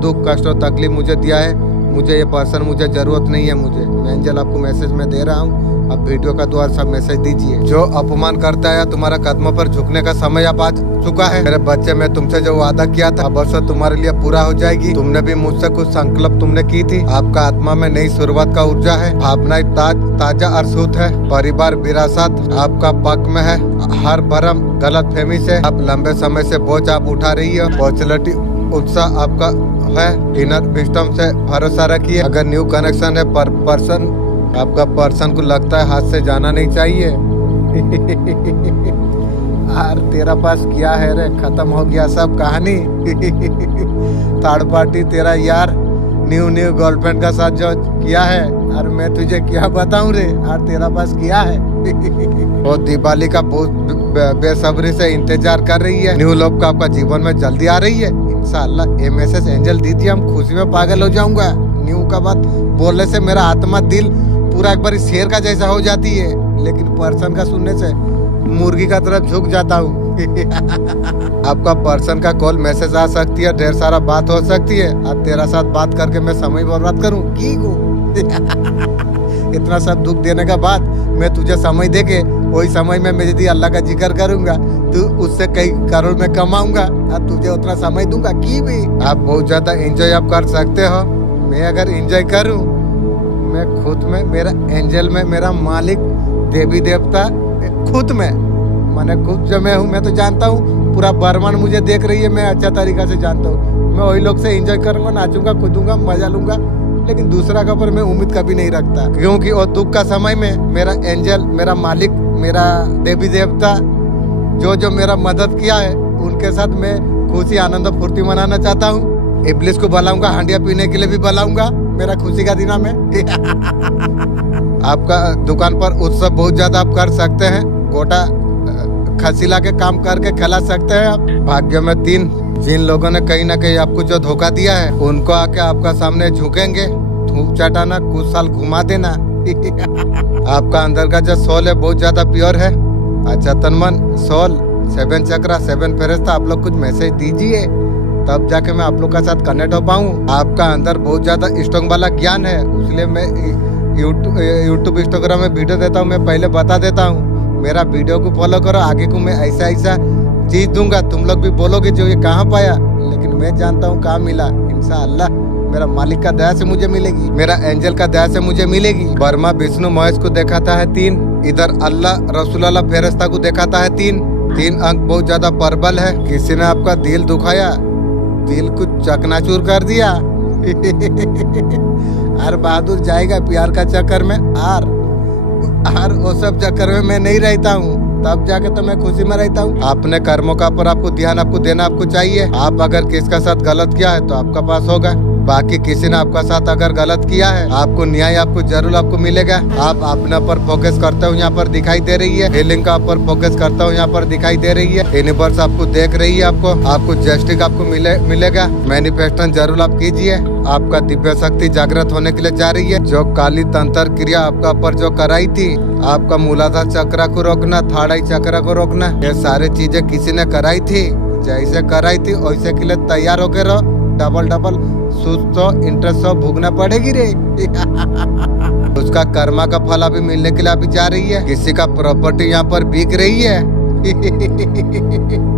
दुख कष्ट और तकलीफ मुझे दिया है। मुझे ये पर्सन मुझे ज़रूरत नहीं है। मैं एंजल आपको मैसेज में दे रहा हूँ। अब वीडियो का द्वारा सब मैसेज दीजिए। जो अपमान करता है तुम्हारा कदमों पर झुकने का समय अब आ चुका है। मेरे बच्चे, मैं तुमसे जो वादा किया था अवश्य तुम्हारे लिए पूरा हो जाएगी। तुमने भी मुझसे कुछ संकल्प तुमने की थी। आपका आत्मा में नई शुरुआत का ऊर्जा है। भावनाएं ताजा और शुद्ध है। परिवार विरासत आपका पक्ष में है। हर भरम गलत फहमी से आप लंबे समय से बोझ आप उठा रही है। पॉजिटिविटी उत्साह आपका है। इनर विस्डम से भरोसा रखिए। अगर न्यू कनेक्शन है पर्सन, आपका पर्सन को लगता है हाथ से जाना नहीं चाहिए। यार तेरा पास क्या है रे, खत्म हो गया सब कहानी। थर्ड पार्टी तेरा यार न्यू गर्लफ्रेंड का साथ जो किया है, और मैं तुझे क्या बताऊं रे। यार तेरा पास क्या है। वो दिवाली का बहुत बेसब्री से इंतजार कर रही है। न्यू लव का आपका जीवन में जल्दी आ रही है इंशाल्लाह। ये मैसेज एंजल दीदी, हम खुशी में पागल हो जाऊंगा। न्यू का बात बोलने से मेरा आत्मा दिल पूरा एक बार शेर का जैसा हो जाती है, लेकिन पर्सन का सुनने से मुर्गी का तरफ झुक जाता हूँ। आपका पर्सन का कॉल मैसेज आ सकती है, ढेर सारा बात हो सकती है। अब तेरा साथ बात करके मैं समय बर्बाद करूँ की को। इतना सब दुख देने के बाद मैं तुझे समय देके वही समय में मैं यदि अल्लाह का जिक्र करूंगा तो उससे कई करोड़ में कमाऊंगा और तुझे उतना समय दूंगा कि भी आप बहुत ज्यादा एंजॉय आप कर सकते हो। मैं अगर एंजॉय करूं, मैं खुद में, मेरा एंजल में, मेरा मालिक, देवी देवता खुद में, मैंने खुद जो मैं हूँ, मैं तो जानता हूँ पूरा ब्रह्मांड मुझे देख रही है, मैं अच्छा तरीका से जानता हूँ। मैं वही लोग से एंजॉय करूंगा, नाचूंगा, कूदूंगा, मजा लूंगा, लेकिन दूसरा का पर मैं उम्मीद कभी नहीं रखता, क्योंकि वो दुख का समय में मेरा एंजल, मेरा मालिक, मेरा देवी देवता जो मेरा मदद किया है, उनके साथ मैं खुशी आनंद फुर्ती मनाना चाहता हूँ। इब्लिस को बुलाऊंगा, हांडिया पीने के लिए भी बुलाऊंगा मेरा खुशी का दिना में। आपका दुकान पर उत्सव बहुत ज्यादा आप कर सकते हैं, गोटा खसीला के काम करके खिला सकते हैं आप। भाग्य में 3 जिन लोगों ने कहीं ना कहीं आपको जो धोखा दिया है, उनको आके आपका सामने झुकेंगे, धूप चटाना, कुछ साल घुमा देना। आपका अंदर का जो सोल है बहुत ज्यादा प्योर है, अच्छा तन मन, सोल, 7 चक्रा, 7 फेरिस्ता, आप लोग कुछ मैसेज दीजिए, तब जाके मैं आप लोग का साथ कनेक्ट हो पाऊँ। आपका अंदर बहुत ज्यादा स्ट्रॉन्ग वाला ज्ञान है, इसलिए मैं यूट्यूब इंस्टाग्राम में वीडियो देता हूँ, मैं पहले बता देता हूँ, मेरा वीडियो को फॉलो करो, आगे को मैं ऐसा ऐसा चीज दूंगा, तुम लोग भी बोलोगे जो ये कहाँ पाया, लेकिन मैं जानता हूँ कहाँ मिला। इंशाअल्लाह मेरा मालिक का दया से मुझे मिलेगी, मेरा एंजल का दया से मुझे मिलेगी। ब्रह्मा विष्णु महेश को दिखाता है 3, इधर अल्लाह रसूल अल्लाह फेरिस्ता को दिखाता है 3 अंक बहुत ज्यादा प्रबल है। किसी ने आपका दिल दुखाया, दिल को चकनाचूर कर दिया। हर बहादुर जाएगा प्यार का चक्कर में, और वो सब चक्कर में मैं नहीं रहता हूँ, तब जाके तो मैं खुशी में रहता हूँ। अपने कर्मों का पर आपको ध्यान आपको देना आपको चाहिए। आप अगर किसका साथ गलत किया है तो आपका पास होगा, बाकी किसी ने आपका साथ अगर गलत किया है, आपको न्याय आपको जरूर आपको मिलेगा। आप अपने पर फोकस करते हो, यहाँ पर दिखाई दे रही है, हीलिंग का ऊपर फोकस करता हूँ, यहाँ पर दिखाई दे रही है, यूनिवर्स आपको देख रही है, आपको जस्टिस आपको मिलेगा। मैनिफेस्टेशन जरूर आप कीजिए, आपका दिव्य शक्ति जागृत होने के लिए जा रही है। जो काली तंत्र क्रिया आपका ऊपर जो कराई थी, आपका मूलाधार चक्र को रोकना, थाड़ाई चक्र को रोकना, ये सारी चीजें किसी ने कराई थी, जैसे कराई थी वैसे के लिए तैयार होकर रहो। डबल सुस्त इंटरेस्ट भोगना पड़ेगी रे। उसका कर्मा का फल अभी मिलने के लिए अभी जा रही है। किसी का प्रॉपर्टी यहाँ पर बिक रही है।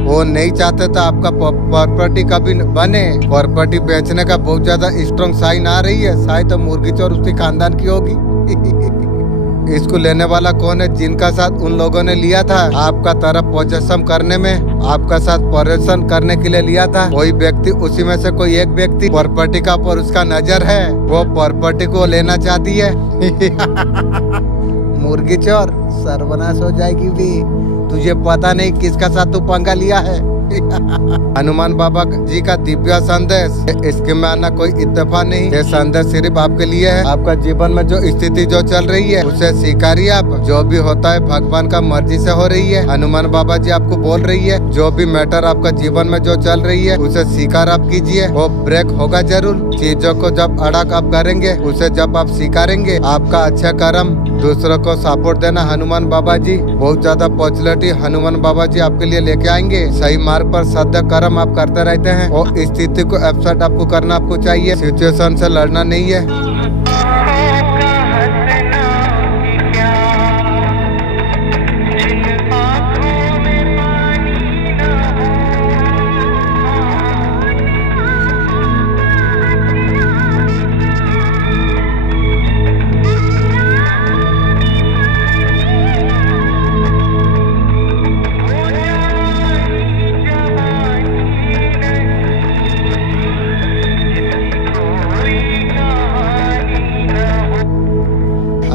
वो नहीं चाहते तो आपका प्रॉपर्टी कभी बने। प्रॉपर्टी बेचने का बहुत ज्यादा स्ट्रॉन्ग साइन आ रही है, शायद तो मुर्गी चोर उसकी खानदान की होगी। इसको लेने वाला कौन है? जिनका साथ उन लोगों ने लिया था आपका तरफ पोजेशन करने में, आपका साथ परेशान करने के लिए लिया था, वही व्यक्ति, उसी में से कोई एक व्यक्ति प्रॉपर्टी का पर उसका नजर है, वो प्रॉपर्टी को लेना चाहती है। मुर्गी चोर सर्वनाश हो जाएगी भी, तुझे पता नहीं किसका साथ तू पंगा लिया है। हनुमान बाबा जी का दिव्य संदेश, इसके में आना कोई इत्तेफाक नहीं, ये संदेश सिर्फ आपके लिए है। आपका जीवन में जो स्थिति जो चल रही है उसे स्वीकारिए। आप जो भी होता है भगवान का मर्जी से हो रही है। हनुमान बाबा जी आपको बोल रही है, जो भी मैटर आपका जीवन में जो चल रही है उसे स्वीकार आप कीजिए, वो ब्रेक होगा जरूर। चीजों को जब अड़क आप करेंगे, उसे जब आप स्वीकारेंगे, आपका अच्छा कर्म दूसरों को सपोर्ट देना, हनुमान बाबा जी बहुत ज्यादा पॉपुलरिटी हनुमान बाबा जी आपके लिए लेके आएंगे। सही मार्ग पर सदा कर्म आप करते रहते हैं और स्थिति को एक्सेप्ट आपको करना आपको चाहिए, सिचुएशन से लड़ना नहीं है।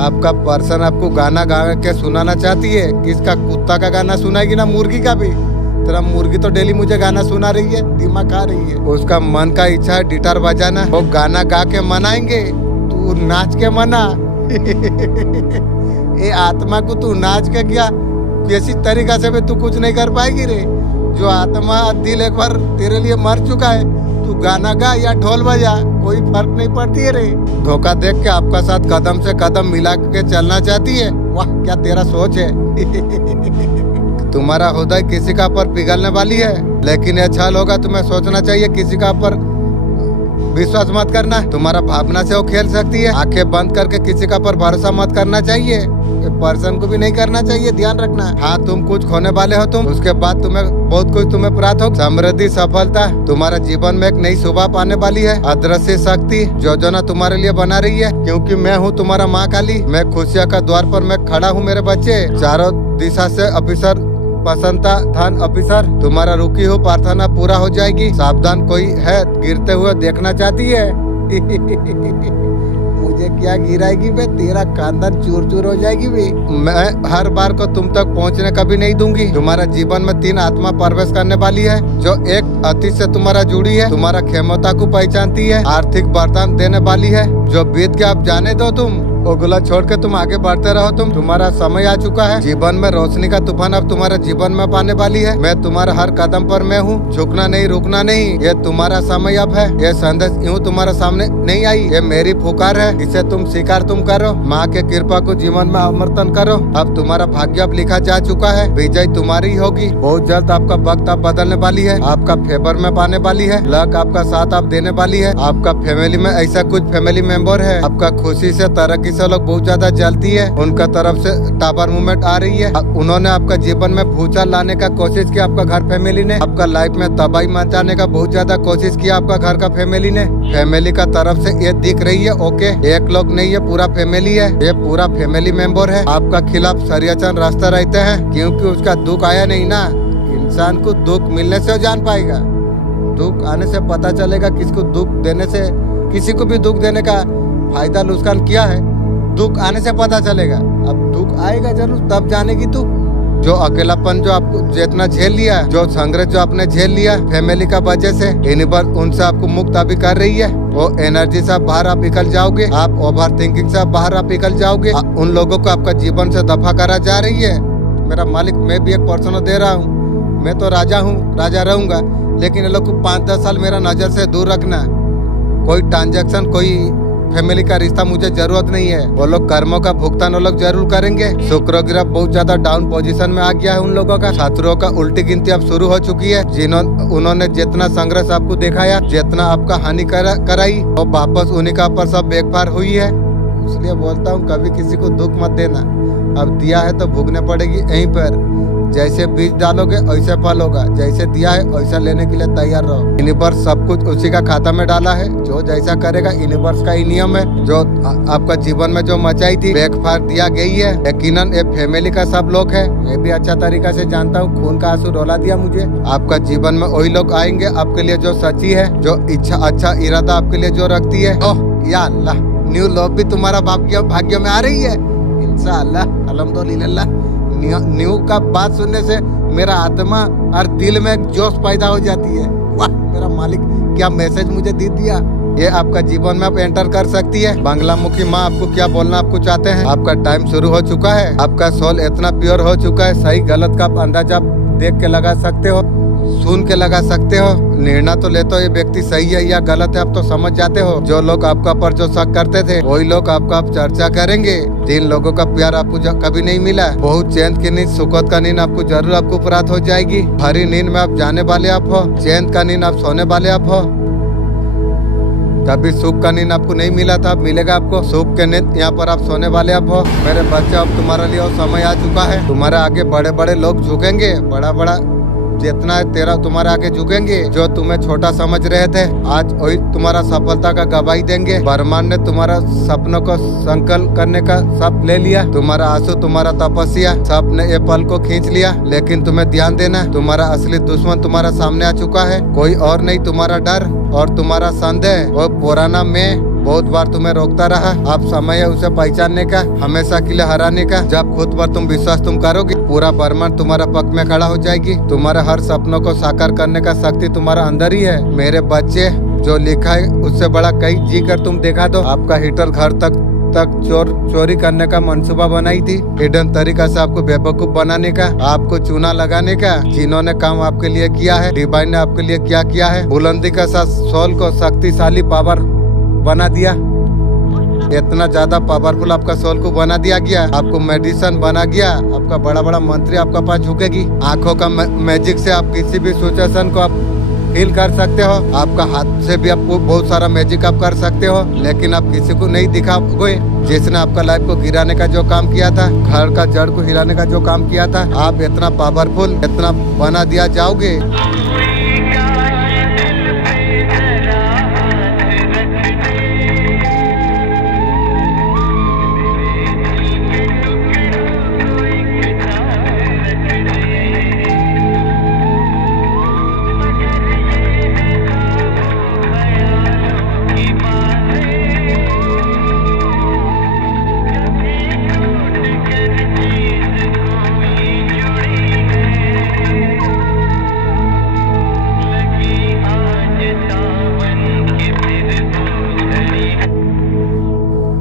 आपका पर्सन आपको गाना गा के सुनाना चाहती है। किसका? कुत्ता का गाना सुनाएगी ना मुर्गी का भी। तेरा मुर्गी तो डेली मुझे गाना सुना रही है, दिमाग खा रही है। उसका मन का इच्छा है गिटार बजाना, वो गाना गा के मनाएंगे, तू नाच के मना। ये आत्मा को तू नाच के क्या किसी तरीका से भी तू कुछ नहीं कर पाएगी रे। जो आत्मा दिल एक बार तेरे लिए मर चुका है, तू गाना गा या ढोल बजा, कोई फर्क नहीं पड़ती है रे। धोखा देख के आपका साथ कदम से कदम मिला के चलना चाहती है। वाह क्या तेरा सोच है। तुम्हारा हृदय किसी का पर पिघलने वाली है, लेकिन ये छल होगा। तुम्हें सोचना चाहिए, किसी का पर विश्वास मत करना। तुम्हारा भावना से वो खेल सकती है। आंखें बंद करके किसी का पर भरोसा मत करना चाहिए। पर्सन को भी नहीं करना चाहिए, ध्यान रखना। हाँ, तुम कुछ खोने वाले हो, तुम उसके बाद तुम्हें बहुत कुछ तुम्हें प्राप्त हो। समृद्धि, सफलता, तुम्हारा जीवन में एक नई सुबह आने वाली है। अदृश्य शक्ति योजना तुम्हारे लिए बना रही है, क्योंकि मैं हूँ तुम्हारा माँ काली। मैं खुशियाँ का द्वार पर मैं खड़ा हूँ मेरे बच्चे। चारों दिशा से अफिसर पसंता धन अफिसर, तुम्हारा रुकी हो प्रार्थना पूरा हो जाएगी। सावधान, कोई है गिरते हुए देखना चाहती है। मुझे क्या गिराएगी बे, तेरा खानदान चूर चूर हो जाएगी बे। मैं हर बार को तुम तक पहुंचने कभी नहीं दूंगी। तुम्हारा जीवन में 3 आत्मा प्रवेश करने वाली है, जो एक अतीत से तुम्हारा जुड़ी है, तुम्हारा क्षमता को पहचानती है, आर्थिक वरदान देने वाली है। जो बीत के अब जाने दो, तुम ओगला छोड़ के तुम आगे बढ़ते रहो। तुम्हारा समय आ चुका है। जीवन में रोशनी का तूफान अब तुम्हारे जीवन में पाने वाली है। मैं तुम्हारा हर कदम पर मैं हूँ, झुकना नहीं, रुकना नहीं। ये तुम्हारा समय अब है। ये संदेश यूँ तुम्हारे सामने नहीं आई, ये मेरी पुकार है। इसे तुम स्वीकार तुम करो। माँ के कृपा को जीवन में समर्थन करो। अब तुम्हारा भाग्य अब लिखा जा चुका है। विजय तुम्हारी होगी। बहुत जल्द आपका वक्त अब बदलने वाली है, आपका फेवर में पाने वाली है। लक आपका साथ आप देने वाली है। आपका फैमिली में ऐसा कुछ फैमिली मेंबर है, आपका खुशी से तरक्की से लोग बहुत ज्यादा जलती है। उनका तरफ से टावर मूवमेंट आ रही है। उन्होंने आपका जीवन में भूचाल लाने का कोशिश किया। आपका घर फैमिली ने आपका लाइफ में तबाही मचाने का बहुत ज्यादा कोशिश किया। आपका घर का फैमिली ने, फैमिली का तरफ से ये दिख रही है। ओके, एक लोग नहीं है, पूरा फैमिली है। ये पूरा फैमिली मेंबर है। आपका खिलाफ षड्यंत्र रास्ता रहते हैं, क्योंकि उसका दुख आया नहीं ना। इंसान को दुख मिलने से जान पाएगा, दुख आने से पता चलेगा किसको दुख देने से, किसी को भी दुख देने का फायदा नुकसान क्या है, दुख आने से पता चलेगा। अब दुख आएगा जरूर, तब जानेगी तू। जो अकेलापन जो आपको जितना झेल लिया, जो संघर्ष जो आपने झेल लिया फैमिली का वजह से, यूनिवर्स उनसे आपको मुक्त अभी कर रही है। वो एनर्जी से बाहर आप निकल जाओगे। आप ओवर थिंकिंग से बाहर आप निकल जाओगे। उन लोगों को आपका जीवन से दफा करा जा रही है। मेरा मालिक, मैं भी एक पर्सन दे रहा हूँ। मैं तो राजा हूँ, राजा रहूंगा, लेकिन ये लोग को 5-10 साल मेरा नजर से दूर रखना। कोई ट्रांजेक्शन, कोई फैमिली का रिश्ता मुझे जरूरत नहीं है। वो लोग कर्मों का भुगतान वो लोग जरूर करेंगे। शुक्र ग्रह बहुत ज्यादा डाउन पोजीशन में आ गया है उन लोगों का। छात्रों का उल्टी गिनती अब शुरू हो चुकी है। उन्होंने जितना संघर्ष आपको दिखाया, जितना आपका हानि कराई, वो वापस उन्हीं का पर सब बेकार हुई है। इसलिए बोलता हूँ, कभी किसी को दुख मत देना। अब दिया है तो भुगने पड़ेगी यहीं पर। जैसे बीज डालोगे वैसे फल होगा। जैसे दिया है वैसा लेने के लिए तैयार रहो। यूनिवर्स सब कुछ उसी का खाता में डाला है। जो जैसा करेगा, यूनिवर्स का ही नियम है। जो आपका जीवन में जो मचाई थी, बैकफायर दिया गई है। यकीनन ये फैमिली का सब लोग है। ये भी अच्छा तरीका से जानता हूँ, खून का आंसू डोला दिया मुझे। आपका जीवन में वही लोग आएंगे आपके लिए जो सच्ची है, जो इच्छा अच्छा इरादा आपके लिए जो रखती है। ओह या अल्लाह, न्यू लोग भी तुम्हारा भाग्य में आ रही है इंशाअल्लाह। अल्हम्दुलिल्लाह। न्यू का बात सुनने से मेरा आत्मा और दिल में एक जोश पैदा हो जाती है। वाह मेरा मालिक, क्या मैसेज मुझे दे दिया। ये आपका जीवन में आप एंटर कर सकती है। बांग्ला मुखी माँ आपको क्या बोलना आपको चाहते हैं। आपका टाइम शुरू हो चुका है। आपका सोल इतना प्योर हो चुका है, सही गलत का अंदाजा आप देख के लगा सकते हो, सुन के लगा सकते हो। निर्णय तो लेते हो ये व्यक्ति सही है या गलत है, आप तो समझ जाते हो। जो लोग आपका पर जो शक करते थे, वही लोग आपका आप चर्चा करेंगे। जिन लोगों का प्यार आपको कभी नहीं मिला, बहुत चैन की नींद, सुकून का नींद आपको जरूर आपको प्राप्त हो जाएगी। हरी नींद में आप जाने वाले आप हो। चैन का नींद आप सोने वाले आप हो। कभी सुख का नींद आपको नहीं मिला था, अब मिलेगा आपको। सुख के नींद यहाँ पर आप सोने वाले आप हो। मेरे बच्चे, अब तुम्हारे लिए समय आ चुका है। तुम्हारे आगे बड़े बड़े लोग झुकेंगे। बड़ा जितना है तेरा तुम्हारे आगे झुकेंगे। जो तुम्हें छोटा समझ रहे थे, आज वही तुम्हारा सफलता का गवाही देंगे। ब्रह्मांड ने तुम्हारा सपनों को संकल्प करने का सब ले लिया। तुम्हारा आंसू, तुम्हारा तपस्या, सब ने ये पल को खींच लिया। लेकिन तुम्हें ध्यान देना, तुम्हारा असली दुश्मन तुम्हारा सामने आ चुका है। कोई और नहीं, तुम्हारा डर और तुम्हारा संदेह। वो पुराना मैं बहुत बार तुम्हें रोकता रहा। अब समय है उसे पहचानने का, हमेशा के लिए हराने का। जब खुद पर तुम विश्वास तुम करोगे, पूरा ब्रह्मांड तुम्हारा पक्ष में खड़ा हो जाएगी। तुम्हारे हर सपनों को साकार करने का शक्ति तुम्हारा अंदर ही है। मेरे बच्चे, जो लिखा है उससे बड़ा कहीं जी कर तुम देखा दो। आपका हिटलर घर तक चोरी करने का मंसूबा बनाई थी, हिडन तरीका से आपको बेवकूफ बनाने का, आपको चूना लगाने का। जिन्होंने काम आपके लिए किया है, डिवाइन ने आपके लिए क्या किया है। बुलंदी के साथ सोल को शक्तिशाली पावर बना दिया। इतना ज्यादा पावरफुल आपका सोल को बना दिया गया। आपको मेडिसिन बना गया। आपका बड़ा बड़ा मंत्री आपका पास झुकेगी। आंखों का मैजिक से आप किसी भी सिचुएशन को आप हील कर सकते हो, आपका हाथ से भी आपको बहुत सारा मैजिक आप कर सकते हो, लेकिन आप किसी को नहीं दिखाओगे। जिसने आपका लाइफ को गिराने का जो काम किया था, घर का जड़ को हिलाने का जो काम किया था, आप इतना पावरफुल इतना बना दिया जाओगे।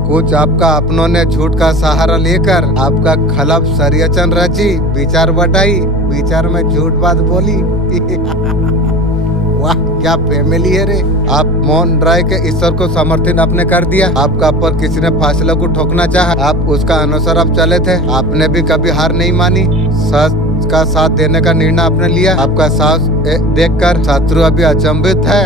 कुछ आपका अपनों ने झूठ का सहारा लेकर आपका खलब षड्यंत्र रची, विचार बटाई, विचार में झूठ बात बोली। वाह क्या फैमिली है रे। आप मौन राय के ईश्वर को समर्थन आपने कर दिया। आपका पर किसी ने फैसले को ठोकना चाहा, आप उसका अनुसार आप चले थे। आपने भी कभी हार नहीं मानी, सच का साथ देने का निर्णय आपने लिया। आपका साहस देखकर शत्रु अभी अचंभित है।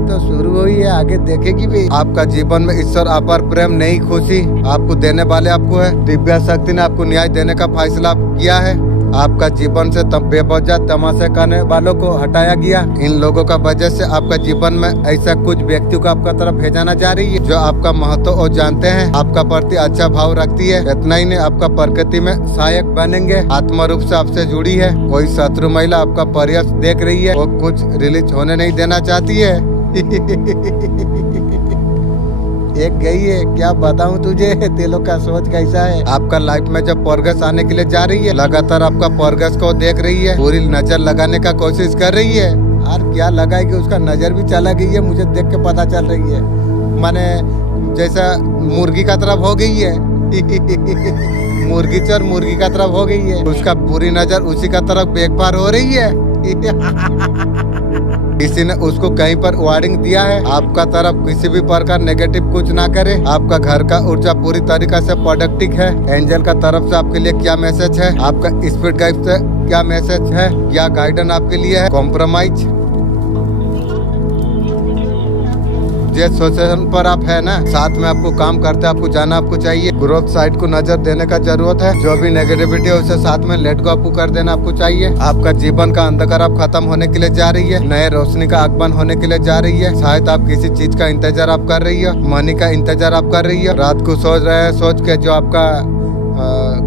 तो शुरू हुई है, आगे देखेगी भी। आपका जीवन में ईश्वर अपार प्रेम नहीं खुशी आपको देने वाले आपको है। दिव्या शक्ति ने आपको न्याय देने का फैसला किया है। आपका जीवन से बेवजह तमाशे करने वालों को हटाया गया। इन लोगों का वजह से आपका जीवन में ऐसा कुछ व्यक्तियों को आपका तरफ भेजाना जा रही है जो आपका महत्व और जानते हैं, आपका प्रति अच्छा भाव रखती है। इतना ही नहीं, आपका प्रकृति में सहायक बनेंगे। आत्मा रूप से आपसे जुड़ी है। कोई शत्रु महिला आपका प्रयास देख रही है, वो कुछ रिलीज होने नहीं देना चाहती है। एक गई है, क्या बताऊं तुझे, तेलों का सोच कैसा है। आपका लाइफ में जब प्रोग्रेस आने के लिए जा रही है, लगातार आपका प्रोग्रेस को देख रही है, पूरी नजर लगाने का कोशिश कर रही है। और क्या लगाएगी, उसका नजर भी चला गई है, मुझे देख के पता चल रही है। माने जैसा मुर्गी का तरफ हो गई है। मुर्गी चोर मुर्गी का तरफ हो गई है, उसका पूरी नजर उसी का तरफ बेकबार हो रही है। किसी ने उसको कहीं पर वार्निंग दिया है, आपका तरफ किसी भी प्रकार नेगेटिव कुछ ना करे। आपका घर का ऊर्जा पूरी तरीके से प्रोडक्टिव है। एंजल का तरफ से आपके लिए क्या मैसेज है, आपका स्पिरिट गाइड से क्या मैसेज है, क्या गाइडेंस आपके लिए है। कॉम्प्रोमाइज जिस सोल्यूशन पर आप है ना, साथ में आपको काम करते आपको जाना आपको चाहिए। ग्रोथ साइड को नजर देने का जरूरत है। जो भी नेगेटिविटी है उसे साथ में लेट गो आपको कर देना आपको चाहिए। आपका जीवन का अंधकार आप खत्म होने के लिए जा रही है, नए रोशनी का आगमन होने के लिए जा रही है। शायद आप किसी चीज का इंतजार आप कर रही है, मनी का इंतजार आप कर रही है। रात को सोच रहे हैं, सोच के जो आपका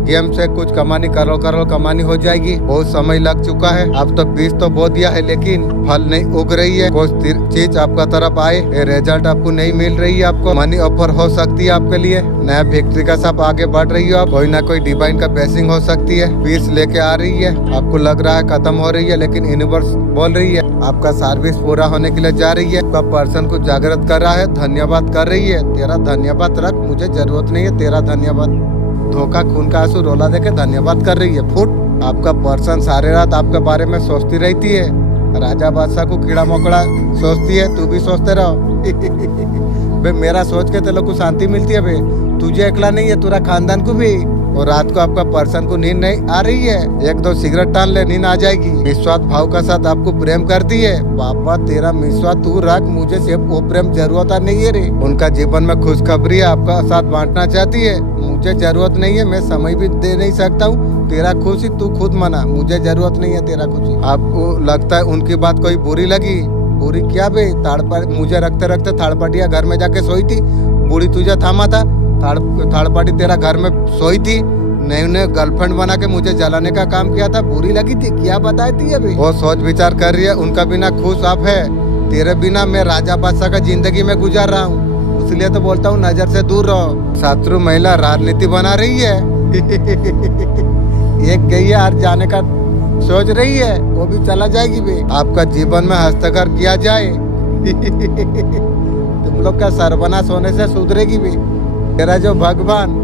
गेम से कुछ कमानी करोड़ कमानी हो जाएगी। बहुत समय लग चुका है, अब तो बीज तो बो दिया है लेकिन फल नहीं उग रही है। कुछ चीज आपका तरफ आए, रिजल्ट आपको नहीं मिल रही है। आपको मनी ऑफर हो सकती है आपके लिए, नया विक्ट्री का सब आगे बढ़ रही हो आप। कोई ना कोई डिवाइन का ब्लेसिंग हो सकती है, पीस लेके आ रही है। आपको लग रहा है खत्म हो रही है, लेकिन यूनिवर्स बोल रही है आपका सर्विस पूरा होने के लिए जा रही है। आपका पर्सन को जागृत कर रहा है, धन्यवाद कर रही है। तेरा धन्यवाद रख, मुझे जरूरत नहीं है तेरा धन्यवाद। धोखा खून का आंसू रोला देके धन्यवाद कर रही है। फुट। आपका पर्सन सारे रात आपके बारे में सोचती रहती है। राजा बादशाह को कीड़ा मकोड़ा सोचती है, तू भी सोचते रहो। बे मेरा सोच के तेरे को शांति मिलती है बे, तुझे अकेला नहीं है, पूरा खानदान को भी। और रात को आपका पर्सन को नींद नहीं आ रही है, एक दो सिगरेट टान ले, नींद आ जाएगी। निस्वार्थ भाव का साथ आपको प्रेम करती है। पापा तेरा निस्वार्थ तू रख, मुझे सिर्फ वो प्रेम जरूरत नहीं है रे। उनका जीवन में खुशखबरी आपका साथ बांटना चाहती है। मुझे जरूरत नहीं है, मैं समय भी दे नहीं सकता हूँ। तेरा खुशी तू खुद मना, मुझे जरूरत नहीं है तेरा खुशी। आपको लगता है उनकी बात कोई बुरी लगी, बुरी क्या बे, मुझे रखते रखते थाड़पाटिया घर में जाके सोई थी। बूढ़ी तुझे थामा था, थाड़पाटी तेरा घर में सोई थी। नए गर्लफ्रेंड बना के मुझे जलाने का काम किया था, बुरी लगी थी, क्या बताई थी अभी। वो सोच विचार कर रही है, उनका बिना खुश आप है। तेरे बिना मैं राजा बादशाह का जिंदगी में गुजार रहा हूँ, इसलिए तो बोलता हूँ नजर से दूर रहो। शत्रु महिला राजनीति बना रही है। एक गई है आज जाने का सोच रही है, वो भी चला जाएगी भी। आपका जीवन में हस्तक्षेप किया जाए, तुम लोग का सर्वनाश होने से सुधरेगी भी। तेरा जो भगवान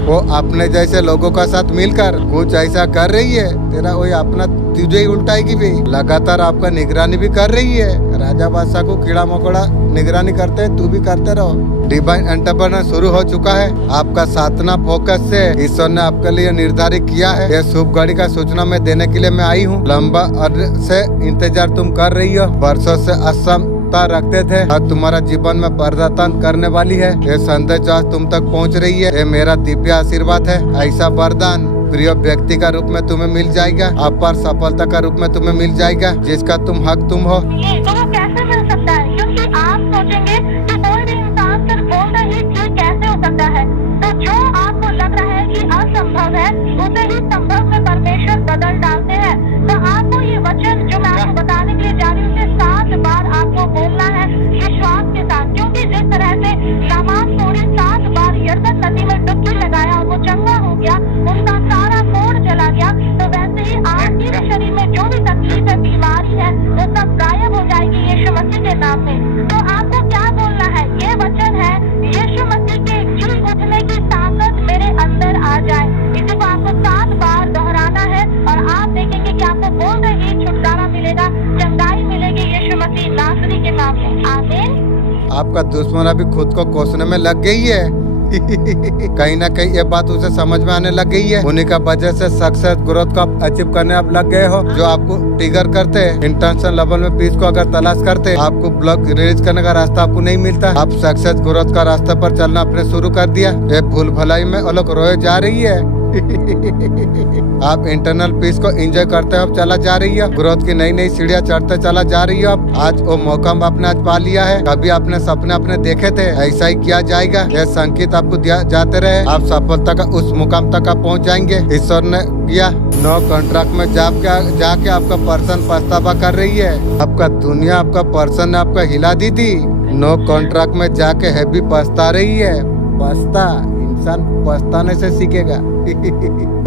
वो अपने जैसे लोगों का साथ मिलकर कुछ ऐसा कर रही है, तेरा वही अपना तुझे ही उल्टाएगी भी। लगातार आपका निगरानी भी कर रही है। राजा बादशाह को कीड़ा मकोड़ा निगरानी करते हैं, तू भी करते रहो। डिवाइन एंटरप्रेन्योर शुरू हो चुका है। आपका साधना फोकस से ईश्वर ने आपके लिए निर्धारित किया है। ये शुभ घड़ी का सूचना मैं देने के लिए मैं आई हूँ। लंबा अर्ज से इंतजार तुम कर रही हो, वर्षों से असमता रखते थे, आज तुम्हारा जीवन में परिवर्तन करने वाली है। ये संदेश आज तुम तक पहुँच रही है। ये मेरा दिव्य आशीर्वाद है। ऐसा वरदान प्रिय व्यक्ति का रूप में तुम्हें मिल जाएगा, अपार सफलता का रूप में तुम्हें मिल जाएगा, जिसका तुम हक तुम हो। तो वो कैसे मिल सकता है? क्योंकि आप सोचेंगे कि कोई भी इंसान सिर्फ बोलता ही कि कैसे हो सकता है, तो जो आपको लग रहा है कि असंभव है, उसे ही संभव में परमेश्वर बदल डालते हैं। तो आपको ये वचन जो मैं आपको बताने के लिए जा रही हूँ, उसे 7 बार आपको बोलना है विश्वास के साथ। क्योंकि जिस तरह से नामान कोढ़ी 7 बार यरदन नदी में डुबकी लगाया और वो चंगा हो गया, उनका सारा कोढ़ चला गया, तो वैसे ही आपके शरीर में जो भी तकलीफ है, बीमारी है, वो सब गायब हो जाएगी यीशु मसीह के नाम में। तो आपको क्या बोलना है? ये वचन है, यीशु मसीह के जी उठने की ताकत मेरे अंदर आ जाए। इसी को आपको 7 बार दोहराना है और आप देखेंगे कि आपको बोलते ही छुटकारा मिलेगा, चंगाई मिलेगी यीशु मसीह नासरी के नाम में। आमीन। आपका दुश्मन अभी खुद को कोसने में लग गई है। कहीं ना कहीं ये बात उसे समझ में आने लग गई है। उन्हीं का वजह से सक्सेस ग्रोथ को आप अचीव करने आप लग गए हो। जो आपको ट्रिगर करते हैं इंटरनेशनल लेवल में पीस को अगर तलाश करते, आपको ब्लॉक रिलीज करने का रास्ता आपको नहीं मिलता, आप सक्सेस ग्रोथ का रास्ते पर चलना आपने शुरू कर दिया। ये भूल भलाई में अलग रोए जा रही है। आप इंटरनल पीस को एंजॉय करते हो, चला जा रही है। ग्रोथ की नई नई सीढ़ियां चढ़ते चला जा रही है। आज वो मौका आपने आज पा लिया है। कभी आपने सपने अपने देखे थे, ऐसा ही किया जाएगा। यह संकेत आपको दिया जाते रहे, आप सफलता का उस मुकाम तक आप पहुंच जाएंगे। ईश्वर ने किया। नो कॉन्ट्रैक्ट में जाके आपका पर्सन पछतावा कर रही है। आपका दुनिया आपका पर्सन ने आपका हिला दी थी। नो कॉन्ट्रैक्ट में जाके हैवी पछता रही है। पछता इंसान पछताने से सीखेगा।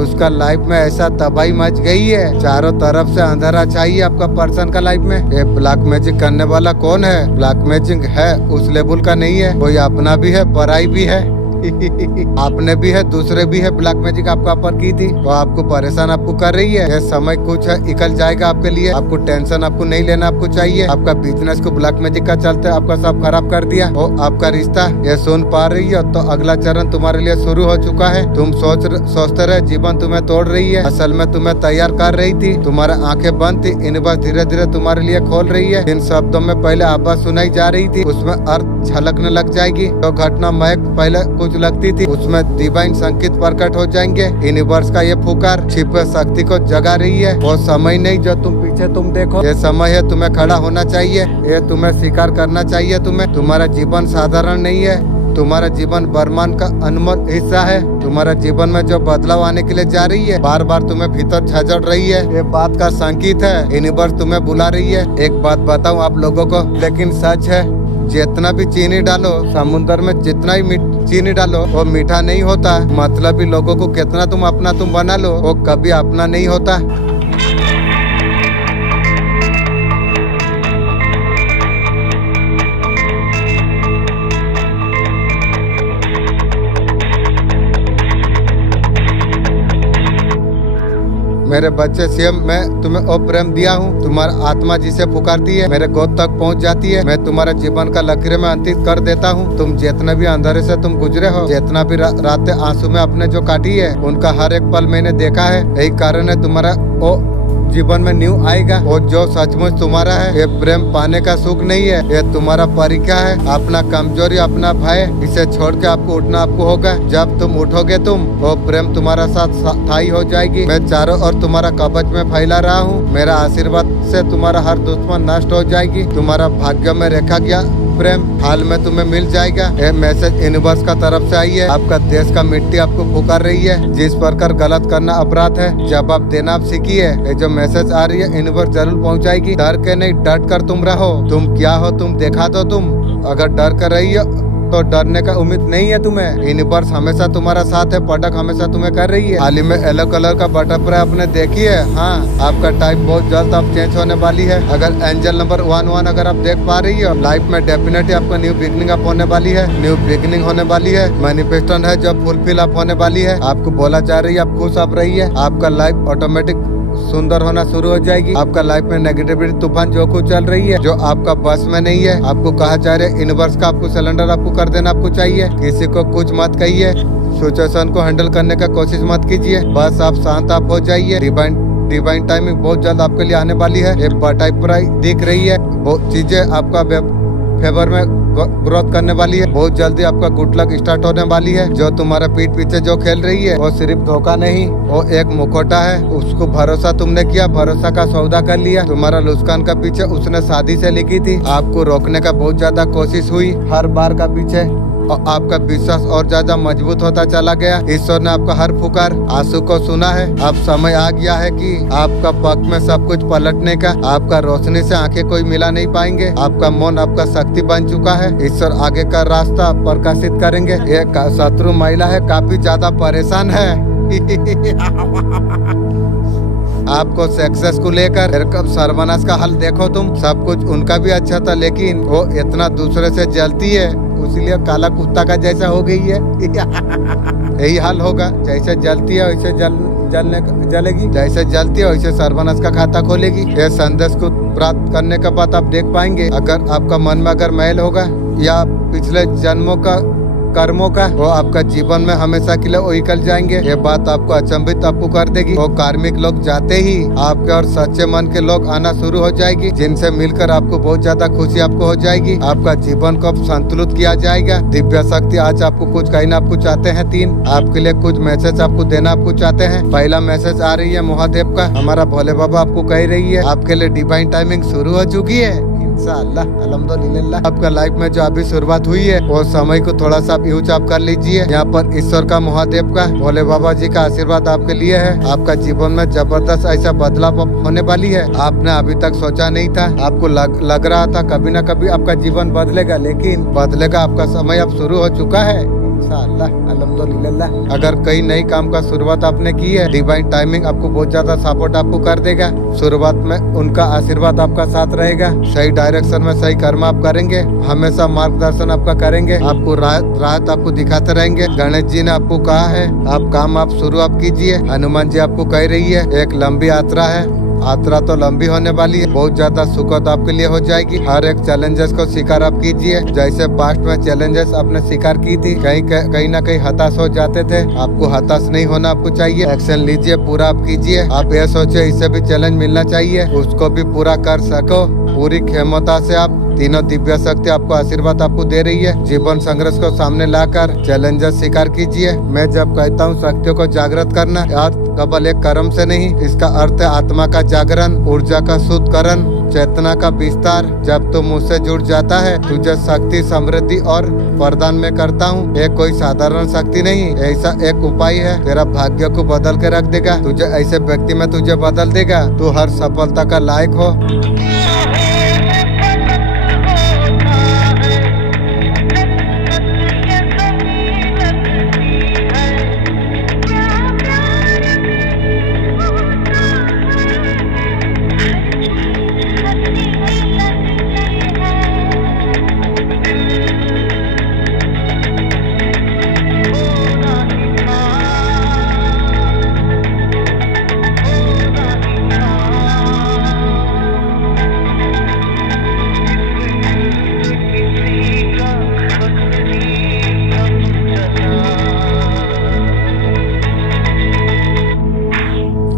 उसका लाइफ में ऐसा तबाही मच गई है, चारों तरफ से अंधेरा चाहिए आपका पर्सन का लाइफ में। ये ब्लैक मैजिक करने वाला कौन है? ब्लैक मैजिक है उस लेवल का नहीं है, कोई अपना भी है पराई भी है। आपने भी है दूसरे भी है। ब्लैक मैजिक आपको अपर की थी, वो आपको परेशान आपको कर रही है। ये समय कुछ है निकल जाएगा आपके लिए। आपको टेंशन आपको नहीं लेना आपको चाहिए। आपका बिजनेस को ब्लैक मैजिक का चलते आपका सब खराब कर दिया। वो आपका रिश्ता ये सुन पा रही है, तो अगला चरण तुम्हारे लिए शुरू हो चुका है। तुम सोचते रहे जीवन तुम्हें तोड़ रही है, असल में तुम्हें तैयार कर रही थी। तुम्हारा आंखें बंद थी, इन बस धीरे धीरे तुम्हारे लिए खोल रही है। इन शब्दों में पहले आवाज सुनाई जा रही थी, उसमें अर्थ झलकने लग जाएगी। तो घटना महक पहले कुछ लगती थी, उसमें डिवाइन संकेत प्रकट हो जाएंगे। यूनिवर्स का ये पुकार छिपे शक्ति को जगा रही है। वो समय नहीं जो तुम पीछे तुम देखो, ये समय है तुम्हें खड़ा होना चाहिए। ये तुम्हें स्वीकार करना चाहिए। तुम्हारा जीवन साधारण नहीं है, तुम्हारा जीवन ब्रह्मांड का अनमोल हिस्सा है। तुम्हारा जीवन में जो बदलाव आने के लिए जा रही है, बार बार तुम्हें भीतर झंझोड़ रही है, ये बात का संकेत है। यूनिवर्स तुम्हें बुला रही है। एक बात बताऊं आप लोगों को, लेकिन सच है, जितना भी चीनी डालो समुद्र में, जितना ही चीनी डालो वो मीठा नहीं होता। मतलब ही लोगों को कितना तुम अपना तुम बना लो, वो कभी अपना नहीं होता। मेरे बच्चे सेम मैं तुम्हें ओ प्रेम दिया हूँ। तुम्हारा आत्मा जिसे पुकारती है मेरे गोद तक पहुँच जाती है। मैं तुम्हारा जीवन का लकीर में अंकित कर देता हूँ। तुम जितना भी अंधेरे से तुम गुजरे हो, जितना भी रातें आंसू में अपने जो काटी है, उनका हर एक पल मैंने देखा है। यही कारण है तुम्हारा ओ जीवन में न्यू आएगा। और जो सचमुच तुम्हारा है, ये प्रेम पाने का सुख नहीं है, ये तुम्हारा परीक्षा है। अपना कमजोरी अपना भय इसे छोड़ के आपको उठना आपको होगा। जब तुम उठोगे वो प्रेम तुम्हारा साथ स्थायी हो जाएगी। मैं चारों ओर तुम्हारा कवच में फैला रहा हूँ। मेरा आशीर्वाद से तुम्हारा हर दुश्मन नष्ट हो जाएगी। तुम्हारा भाग्य में रेखा गया प्रेम हाल में तुम्हें मिल जाएगा। ये मैसेज यूनिवर्स का तरफ से आई है। आपका देश का मिट्टी आपको पुकार रही है। जिस प्रकार गलत करना अपराध है, जवाब देना आप सीखिए। ये जो मैसेज आ रही है यूनिवर्स जरूर पहुंचाएगी। डर के नहीं, डट कर तुम रहो। तुम क्या हो तुम देखा दो। तुम अगर डर कर रही हो तो डरने का उम्मीद नहीं है तुम्हें। यूनिवर्स हमेशा तुम्हारा साथ है, पटक हमेशा तुम्हें कर रही है। हाल ही में येलो कलर का बटरफ्लाई आपने देखी है। हाँ, आपका टाइप बहुत जल्द अब चेंज होने वाली है। अगर एंजल नंबर 11 अगर आप देख पा रही हो, लाइफ में डेफिनेटली आपको न्यू बिगनिंग अप होने वाली है। न्यू बिगनिंग होने वाली है। मैनिफेस्टेशन है जो फुलफिल अप होने वाली है। आपको बोला जा रही है आप खुश आप रही है। आपका लाइफ ऑटोमेटिक सुंदर होना शुरू हो जाएगी। आपका लाइफ में नेगेटिविटी तूफान जो कुछ चल रही है, जो आपका बस में नहीं है, आपको कहा जा रहा है यूनिवर्स का आपको सिलेंडर आपको कर देना आपको चाहिए। किसी को कुछ मत कहिए, सिचुएशन को हैंडल करने का कोशिश मत कीजिए, बस आप शांत आप हो जाइए। डिवाइन टाइमिंग बहुत जल्द आपके लिए आने वाली है। एक बटरफ्लाई दिख रही है, बहुत चीजें आपका फेवर में ग्रोथ करने वाली है। बहुत जल्दी आपका गुड लक स्टार्ट होने वाली है। जो तुम्हारा पीठ पीछे जो खेल रही है वो सिर्फ धोखा नहीं, वो एक मुखौटा है। उसको भरोसा तुमने किया, भरोसा का सौदा कर लिया। तुम्हारा मुस्कान का पीछे उसने शादी से लिखी थी। आपको रोकने का बहुत ज्यादा कोशिश हुई हर बार का पीछे, और आपका विश्वास और ज्यादा मजबूत होता चला गया। ईश्वर ने आपका हर पुकार आंसू को सुना है। अब समय आ गया है कि आपका पक्ष में सब कुछ पलटने का। आपका रोशनी से आंखें कोई मिला नहीं पाएंगे। आपका मन आपका शक्ति बन चुका है। ईश्वर आगे का रास्ता प्रकाशित करेंगे। एक शत्रु महिला है, काफी ज्यादा परेशान है आपको सक्सेस को लेकर। सर्वनाश का हल देखो तुम, सब कुछ उनका भी अच्छा था लेकिन वो इतना दूसरे से जलती है, इसलिए काला कुत्ता का जैसा हो गई है यही हाल होगा। जैसे जलती है वैसे जलेगी, जैसे जलती है वैसे सर्वनाश का खाता खोलेगी। ये संदेश को प्राप्त करने के बाद आप देख पाएंगे, अगर आपका मन में अगर मैल होगा या पिछले जन्मों का कर्मों का, वो आपका जीवन में हमेशा के लिए निकल जाएंगे। ये बात आपको अचंभित आपको कर देगी। वो कार्मिक लोग जाते ही आपके और सच्चे मन के लोग आना शुरू हो जाएगी, जिनसे मिलकर आपको बहुत ज्यादा खुशी आपको हो जाएगी। आपका जीवन को संतुलित किया जाएगा। दिव्य शक्ति आज आपको कुछ कहना आपको चाहते हैं। 3 आपके लिए कुछ मैसेज आपको देना आपको चाहते हैं। पहला मैसेज आ रही है महादेव का, हमारा भोले बाबा आपको कह रही है आपके लिए डिवाइन टाइमिंग शुरू हो चुकी है। इंशाअल्लाह अल्हम्दुलिल्लाह आपका लाइफ में जो अभी शुरुआत हुई है वो समय को थोड़ा सा यूज आप कर लीजिए। यहाँ पर ईश्वर का महादेव का भोले बाबा जी का आशीर्वाद आपके लिए है। आपका जीवन में जबरदस्त ऐसा बदलाव होने वाली है। आपने अभी तक सोचा नहीं था, आपको लग रहा था कभी न कभी आपका जीवन बदलेगा, लेकिन बदलेगा। आपका समय अब शुरू हो चुका है इंशाअल्लाह अल्हम्दुलिल्लाह। अगर कई नई काम का शुरुआत आपने की है, डिवाइन टाइमिंग आपको बहुत ज्यादा सपोर्ट आपको कर देगा। शुरुआत में उनका आशीर्वाद आपका साथ रहेगा। सही डायरेक्शन में सही कर्म आप करेंगे, हमेशा मार्गदर्शन आपका करेंगे, आपको राहत आपको दिखाते रहेंगे। गणेश जी ने आपको कहा है आप काम आप शुरू आप कीजिए। हनुमान जी आपको कह रही है एक लंबी यात्रा है, यात्रा तो लंबी होने वाली है, बहुत ज्यादा सुखद आपके लिए हो जाएगी। हर एक चैलेंजेस को स्वीकार आप कीजिए। जैसे पास्ट में चैलेंजेस आपने स्वीकार की थी, कहीं ना कहीं हताश हो जाते थे, आपको हताश नहीं होना आपको चाहिए। एक्शन लीजिए, पूरा आप कीजिए। आप ये सोचे इससे भी चैलेंज मिलना चाहिए, उसको भी पूरा कर सको। पूरी क्षमता से आप तीनों दिव्य शक्ति आपको आशीर्वाद आपको दे रही है। जीवन संघर्ष को सामने लाकर चैलेंजेस स्वीकार कीजिए। मैं जब कहता हूँ शक्तियों को जागृत करना, अर्थ केवल एक कर्म से नहीं, इसका अर्थ है आत्मा का जागरण, ऊर्जा का शुद्धकरण, चेतना का विस्तार। जब तुम मुझसे जुड़ जाता है, तुझे शक्ति, समृद्धि और वरदान में करता हूँ। ये कोई साधारण शक्ति नहीं, ऐसा एक उपाय है, तेरा भाग्य को बदल के रख देगा। तुझे ऐसे व्यक्ति में तुझे बदल देगा। तू हर सफलता का लायक हो।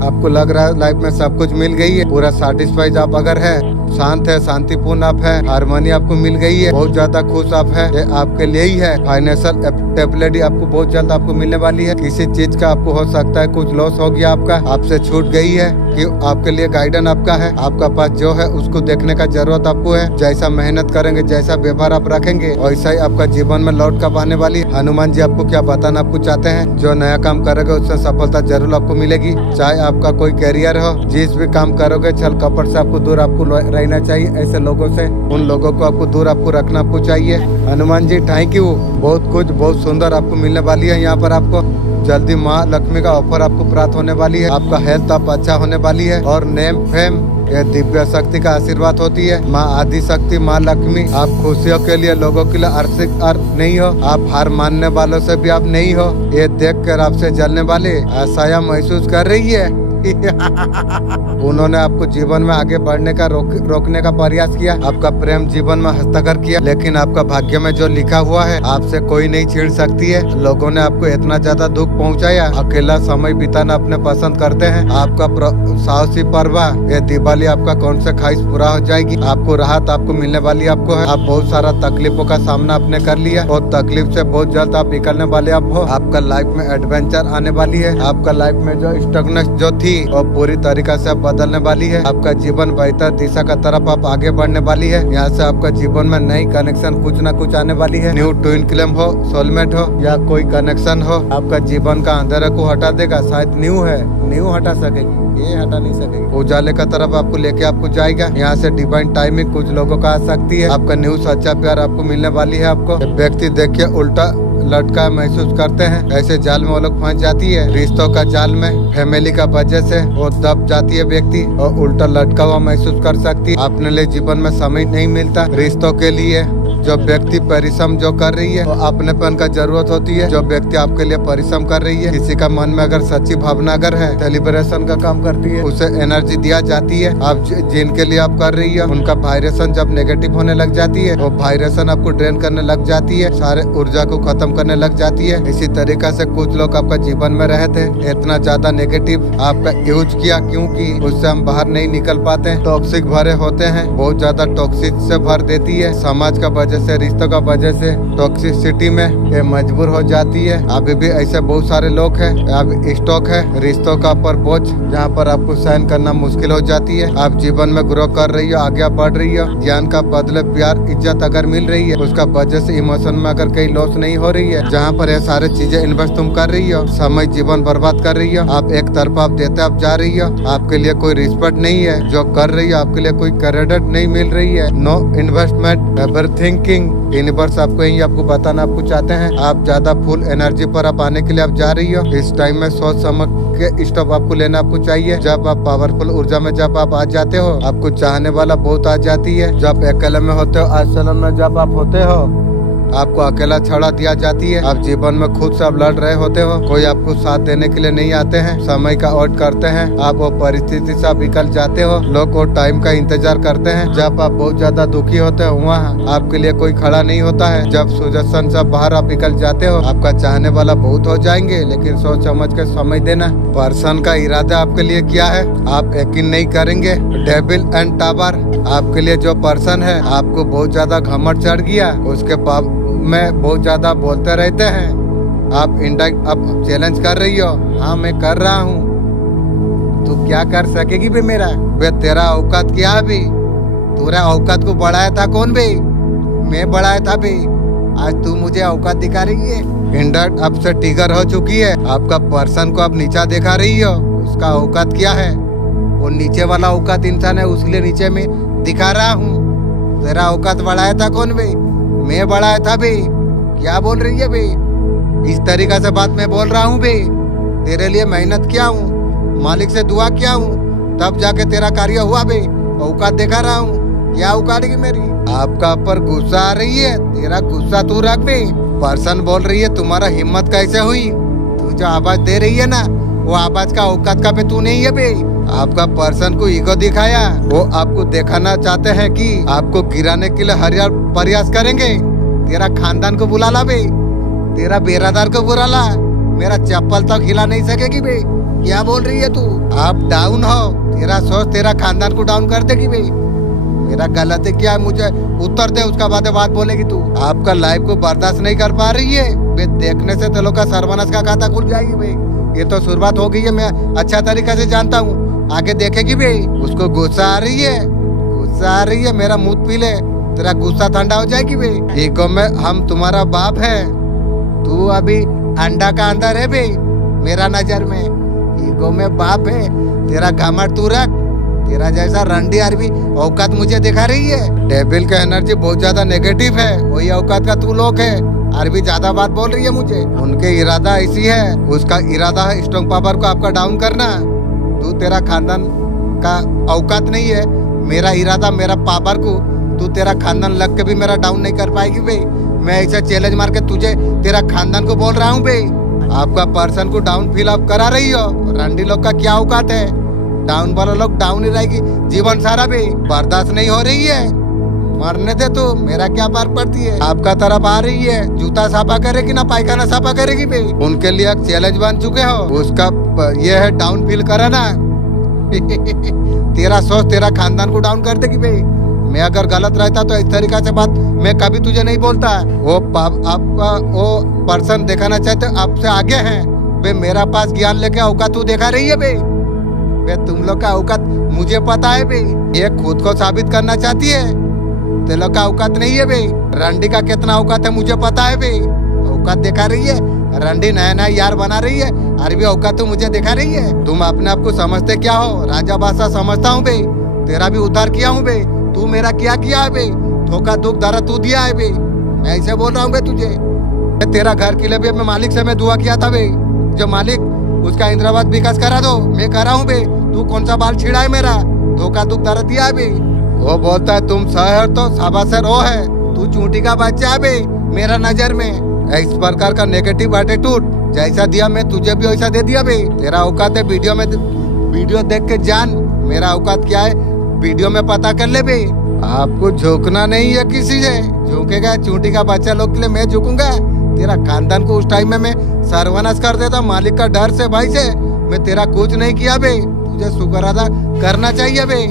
आपको लग रहा है लाइफ में सब कुछ मिल गई है, पूरा सेटिस्फाइड आप अगर है, शांत है, शांतिपूर्ण आप है, हारमोनी आपको मिल गई है, बहुत ज्यादा खुश आप है, ये आपके लिए ही है। फाइनेंशियल स्टेबिलिटी आपको बहुत जल्द आपको मिलने वाली है। किसी चीज का आपको हो सकता है कुछ लॉस हो गया, आपका आपसे छूट गई है, कि आपके लिए गाइडेंस आपका है। आपका पास जो है उसको देखने का जरूरत आपको है। जैसा मेहनत करेंगे, जैसा व्यवहार आप रखेंगे, वैसा ही आपका जीवन में लौट कर आने वाली। हनुमान जी आपको क्या बताना आपको चाहते हैं, जो नया काम करोगे उससे सफलता जरूर आपको मिलेगी। चाहे आपका कोई कैरियर हो, जिस भी काम करोगे छल कपट से आपको दूर आपको रहना चाहिए। ऐसे लोगों से, उन लोगों को आपको दूर आपको रखना आपको चाहिए। हनुमान जी थैंक यू, बहुत कुछ बहुत सुंदर आपको मिलने वाली है। यहाँ पर आपको जल्दी माँ लक्ष्मी का ऑफर आपको प्राप्त होने वाली है। आपका हेल्थ आप अच्छा होने वाली है, और नेम फेम ये दिव्य शक्ति का आशीर्वाद होती है। माँ आदि शक्ति, माँ लक्ष्मी आप खुशियों के लिए, लोगों के लिए आर्थिक नहीं हो, आप हार मानने वालों से भी आप नहीं हो। ये देख कर आपसे जलने वाले आशाया महसूस कर रही है उन्होंने आपको जीवन में आगे बढ़ने का रोकने का प्रयास किया, आपका प्रेम जीवन में हस्तक्षेप किया, लेकिन आपका भाग्य में जो लिखा हुआ है आपसे कोई नहीं छीन सकती है। लोगों ने आपको इतना ज्यादा दुख पहुंचाया, अकेला समय बिताना अपने पसंद करते हैं। आपका साहसी पर्व ये दिवाली आपका कौन सा ख्वाहिश पूरा हो जाएगी, आपको राहत आपको मिलने वाली आपको है। आप बहुत सारा तकलीफों का सामना आपने कर लिया और तकलीफ से बहुत जल्द आप निकलने वाले आप हो। आपका लाइफ में एडवेंचर आने वाली है, आपका लाइफ में जो स्टकनेस जो थी वो पूरी तरीका से बदलने वाली है। आपका जीवन बेहतर दिशा का तरफ आप आगे बढ़ने वाली है। यहाँ से आपका जीवन में नई कनेक्शन कुछ न कुछ आने वाली है। न्यू ट्विन फ्लेम हो, सोलमेट हो या कोई कनेक्शन हो, आपका जीवन का अंधेरे को हटा देगा। शायद न्यू है, न्यू हटा सकेगी, ये हटा नहीं सकेगी। उजाले का तरफ आपको लेके आपको जाएगा। यहाँ से डिवाइन टाइमिंग कुछ लोगों का आ सकती है। आपका न्यू सच्चा प्यार आपको मिलने वाली है। आपको व्यक्ति देखिए उल्टा लटका महसूस करते हैं, ऐसे जाल में वो लोग फंस जाती है। रिश्तों का जाल में फैमिली का वजह से वो दब जाती है व्यक्ति और उल्टा लटका हुआ महसूस कर सकती है। अपने लिए जीवन में समय नहीं मिलता। रिश्तों के लिए जो व्यक्ति परिश्रम जो कर रही है तो अपनेपन का जरूरत होती है। जो व्यक्ति आपके लिए परिश्रम कर रही है, किसी का मन में अगर सच्ची भावना अगर है, सेलिब्रेशन का काम करती है, उसे एनर्जी दिया जाती है। आप जिनके लिए आप कर रही है उनका वाइब्रेशन जब नेगेटिव होने लग जाती है, वो वाइब्रेशन आपको ड्रेन करने लग जाती है, सारे ऊर्जा को खत्म करने लग जाती है। इसी तरीका से कुछ लोग आपका जीवन में रहते हैं, इतना ज्यादा नेगेटिव आपका यूज किया क्योंकि उससे हम बाहर नहीं निकल पाते। टॉक्सिक भरे होते हैं, बहुत ज्यादा टॉक्सिक से भर देती है। समाज का वजह से, रिश्तों का वजह से टॉक्सिसिटी में ये मजबूर हो जाती है। अभी भी ऐसे बहुत सारे लोग हैं, अब स्टॉक है रिश्तों का पर बोझ, जहाँ पर आपको सहन करना मुश्किल हो जाती है। आप जीवन में ग्रो कर रही हो, आगे बढ़ रही हो, ज्ञान का बदले प्यार इज्जत अगर मिल रही है, उसका वजह से इमोशन में अगर कहीं लॉस नहीं हो रही है, जहाँ पर ये सारे चीजें इन्वेस्ट तुम कर रही हो, समय जीवन बर्बाद कर रही हो, आप एक तरफा आप देते आप जा रही हो, आपके लिए कोई रिस्पेक्ट नहीं है, जो कर रही हो आपके लिए कोई क्रेडिट नहीं मिल रही है। नो इन्वेस्टमेंट एवरीथिंग यूनिवर्स आपको यही आपको बताना आपको चाहते हैं। आप ज्यादा फुल एनर्जी पर आप आने के लिए आप जा रही हो। इस टाइम में सोच समझ के स्टेप आपको लेना आपको चाहिए। जब आप पावरफुल ऊर्जा में जब आप आ जाते हो, आपको चाहने वाला बहुत आ जाती है। जब अकेले में होते हो, आश्रम में जब आप होते हो, आपको अकेला छड़ा दिया जाती है। आप जीवन में खुद से आप लड़ रहे होते हो, कोई आपको साथ देने के लिए नहीं आते हैं, समय का वेट करते हैं, आप वो परिस्थिति से आप निकल जाते हो। लोग वो टाइम का इंतजार करते हैं। जब आप बहुत ज्यादा दुखी होते हो, वहाँ आपके लिए कोई खड़ा नहीं होता है। जब सुजसन से बाहर आप निकल जाते हो, आपका चाहने वाला बहुत हो जाएंगे, लेकिन सोच समझ के समय देना। पर्सन का इरादा आपके लिए क्या है आप यकीन नहीं करेंगे। डेविल एंड टावर आपके लिए जो पर्सन है, आपको बहुत ज्यादा घमंड चढ़ गया, उसके बाद में बहुत ज्यादा बोलते रहते हैं। आप इंडायरेक्ट आप चैलेंज कर रही हो, हाँ मैं कर रहा हूँ, तू क्या कर सकेगी बे मेरा? बे तेरा औकात क्या भी? तेरा औकात को बढ़ाया था कौन बे? मैं बढ़ाया था बे, आज तू मुझे औकात दिखा रही है। इंडायरेक्ट अब से टिगर हो चुकी है। आपका पर्सन को आप नीचा दिखा रही हो, उसका औकात क्या है? वो नीचे वाला औकात इंसान है, उसलिए नीचे में दिखा रहा हूँ। तेरा औकात बढ़ाया था कौन बे? मैं बढ़ाया था बे। क्या बोल रही है बे? इस तरीका से बात मैं बोल रहा हूँ बे। तेरे लिए मेहनत किया हूँ, मालिक से दुआ किया हूँ, तब जाके तेरा कार्य हुआ बे। औकात दिखा रहा हूँ, क्या औकात मेरी? आपका ऊपर गुस्सा आ रही है, तेरा गुस्सा तू रख बे। पर्सन बोल रही है तुम्हारा हिम्मत कैसे हुई? तू जो आवाज दे रही है ना, वो आवाज का औकात का पे तू नहीं है बे। आपका पर्सन को ईगो दिखाया, वो आपको दिखाना चाहते हैं कि आपको गिराने के लिए हर प्रयास करेंगे। तेरा खानदान को बुला ला बे, तेरा बेरादार को बुला ला, मेरा चप्पल तक हिला नहीं सकेगी बे। क्या बोल रही है तू? आप डाउन हो, तेरा सोच तेरा खानदान को डाउन कर देगी बे। मेरा गलत है क्या? मुझे उत्तर दे, उसका बाद बात बोलेगी तू। आपका लाइफ को बर्दाश्त नहीं कर पा रही है बे। देखने से तेलों का सर्वनाश का खाता खुल जाएगी बे। ये तो शुरुआत हो गई है, मैं अच्छा तरीका से जानता हूँ, आगे देखेगी बे। उसको गुस्सा आ रही है, गुस्सा आ रही है, मेरा मुंह पी ले, तेरा गुस्सा ठंडा हो जाएगी बे। ईगो में हम तुम्हारा बाप है, तू अभी अंडा का अंदर है बे मेरा नजर में। ईगो में बाप है, तेरा घमंड तू रख, तेरा जैसा रंडी अरबी औकात मुझे दिखा रही है। डेविल का एनर्जी बहुत ज्यादा नेगेटिव है, वही औकात का तू लोग है। अरबी ज्यादा बात बोल रही है मुझे। उनके इरादा ऐसी है, उसका इरादा है स्ट्रॉन्ग पावर को आपका डाउन करना। तू तेरा खानदान का औकात नहीं है, मेरा इरादा मेरा पावर को तू तेरा खानदान लग के भी मेरा डाउन नहीं कर पाएगी बे। मैं ऐसा चैलेंज मार के तुझे तेरा खानदान को बोल रहा हूँ बे। आपका पर्सन को डाउन फील आप करा रही हो। रंडी लोग का क्या औकात है, डाउन वाला लोग डाउन ही रहेगी जीवन सारा भी। बर्दाश्त नहीं हो रही है, मरने दे तू, मेरा क्या फर्क पड़ती है। आपका तरफ आ रही है, जूता साफा करेगी ना पायखाना साफा करेगी बे। उनके लिए एक चैलेंज बन चुके हो, उसका ये है डाउन फील करा ना। तेरा सोच तेरा खानदान को डाउन कर देगी बे। मैं अगर गलत रहता तो इस तरीका से बात मैं कभी तुझे नहीं बोलता। वो आपका वो पर्सन दिखाना चाहते आपसे आगे हैं बे। मेरा पास ज्ञान लेके औकात तू देखा रही है बे। तुम लोग का औकात मुझे पता है बे। ये खुद को साबित करना चाहती है, तेरे लोग का औकात नहीं है बे। रंडी का कितना औकात है मुझे पता है बे। औकात दिखा रही है, रंडी नया नया यार बना रही है, अरबी औकात तो मुझे दिखा रही है। तुम अपने आप को समझते क्या हो, राजा बादशाह समझता हूँ बे। तेरा भी उद्धार किया हूँ बे। तू मेरा क्या किया है बे, धोखा दुख दर्द तू दिया है बे। मैं ऐसे बोल रहा हूँ बे तुझे। तेरा घर के लिए भी मैं मालिक से मैं दुआ किया था बे, जो मालिक उसका इंद्रावास विकास करा दो, मैं करा हूँ बे। तू कौन सा बाल छिड़ा है मेरा, धोखा दुख दर्द दिया है बे। वो बोलता है तुम शहर तो सभासर वो है, तू चूंटी का बच्चा है बे मेरा नजर में। इस प्रकार का नेगेटिव एटीट्यूड जैसा दिया मैं तुझे भी वैसा दे दिया बे। तेरा औकात है वीडियो देख के जान मेरा औकात क्या है, वीडियो में पता कर ले बे। आपको झुकना नहीं है किसी से, झुकेगा चूंटी का बच्चा लोग के लिए मैं झुकूंगा। तेरा खानदान को उस टाइम में मैं सर्वनाश कर देता मालिक का डर से भाई से। मैं तेरा कुछ नहीं किया बे, तुझे शुक्र अदा करना चाहिए बे।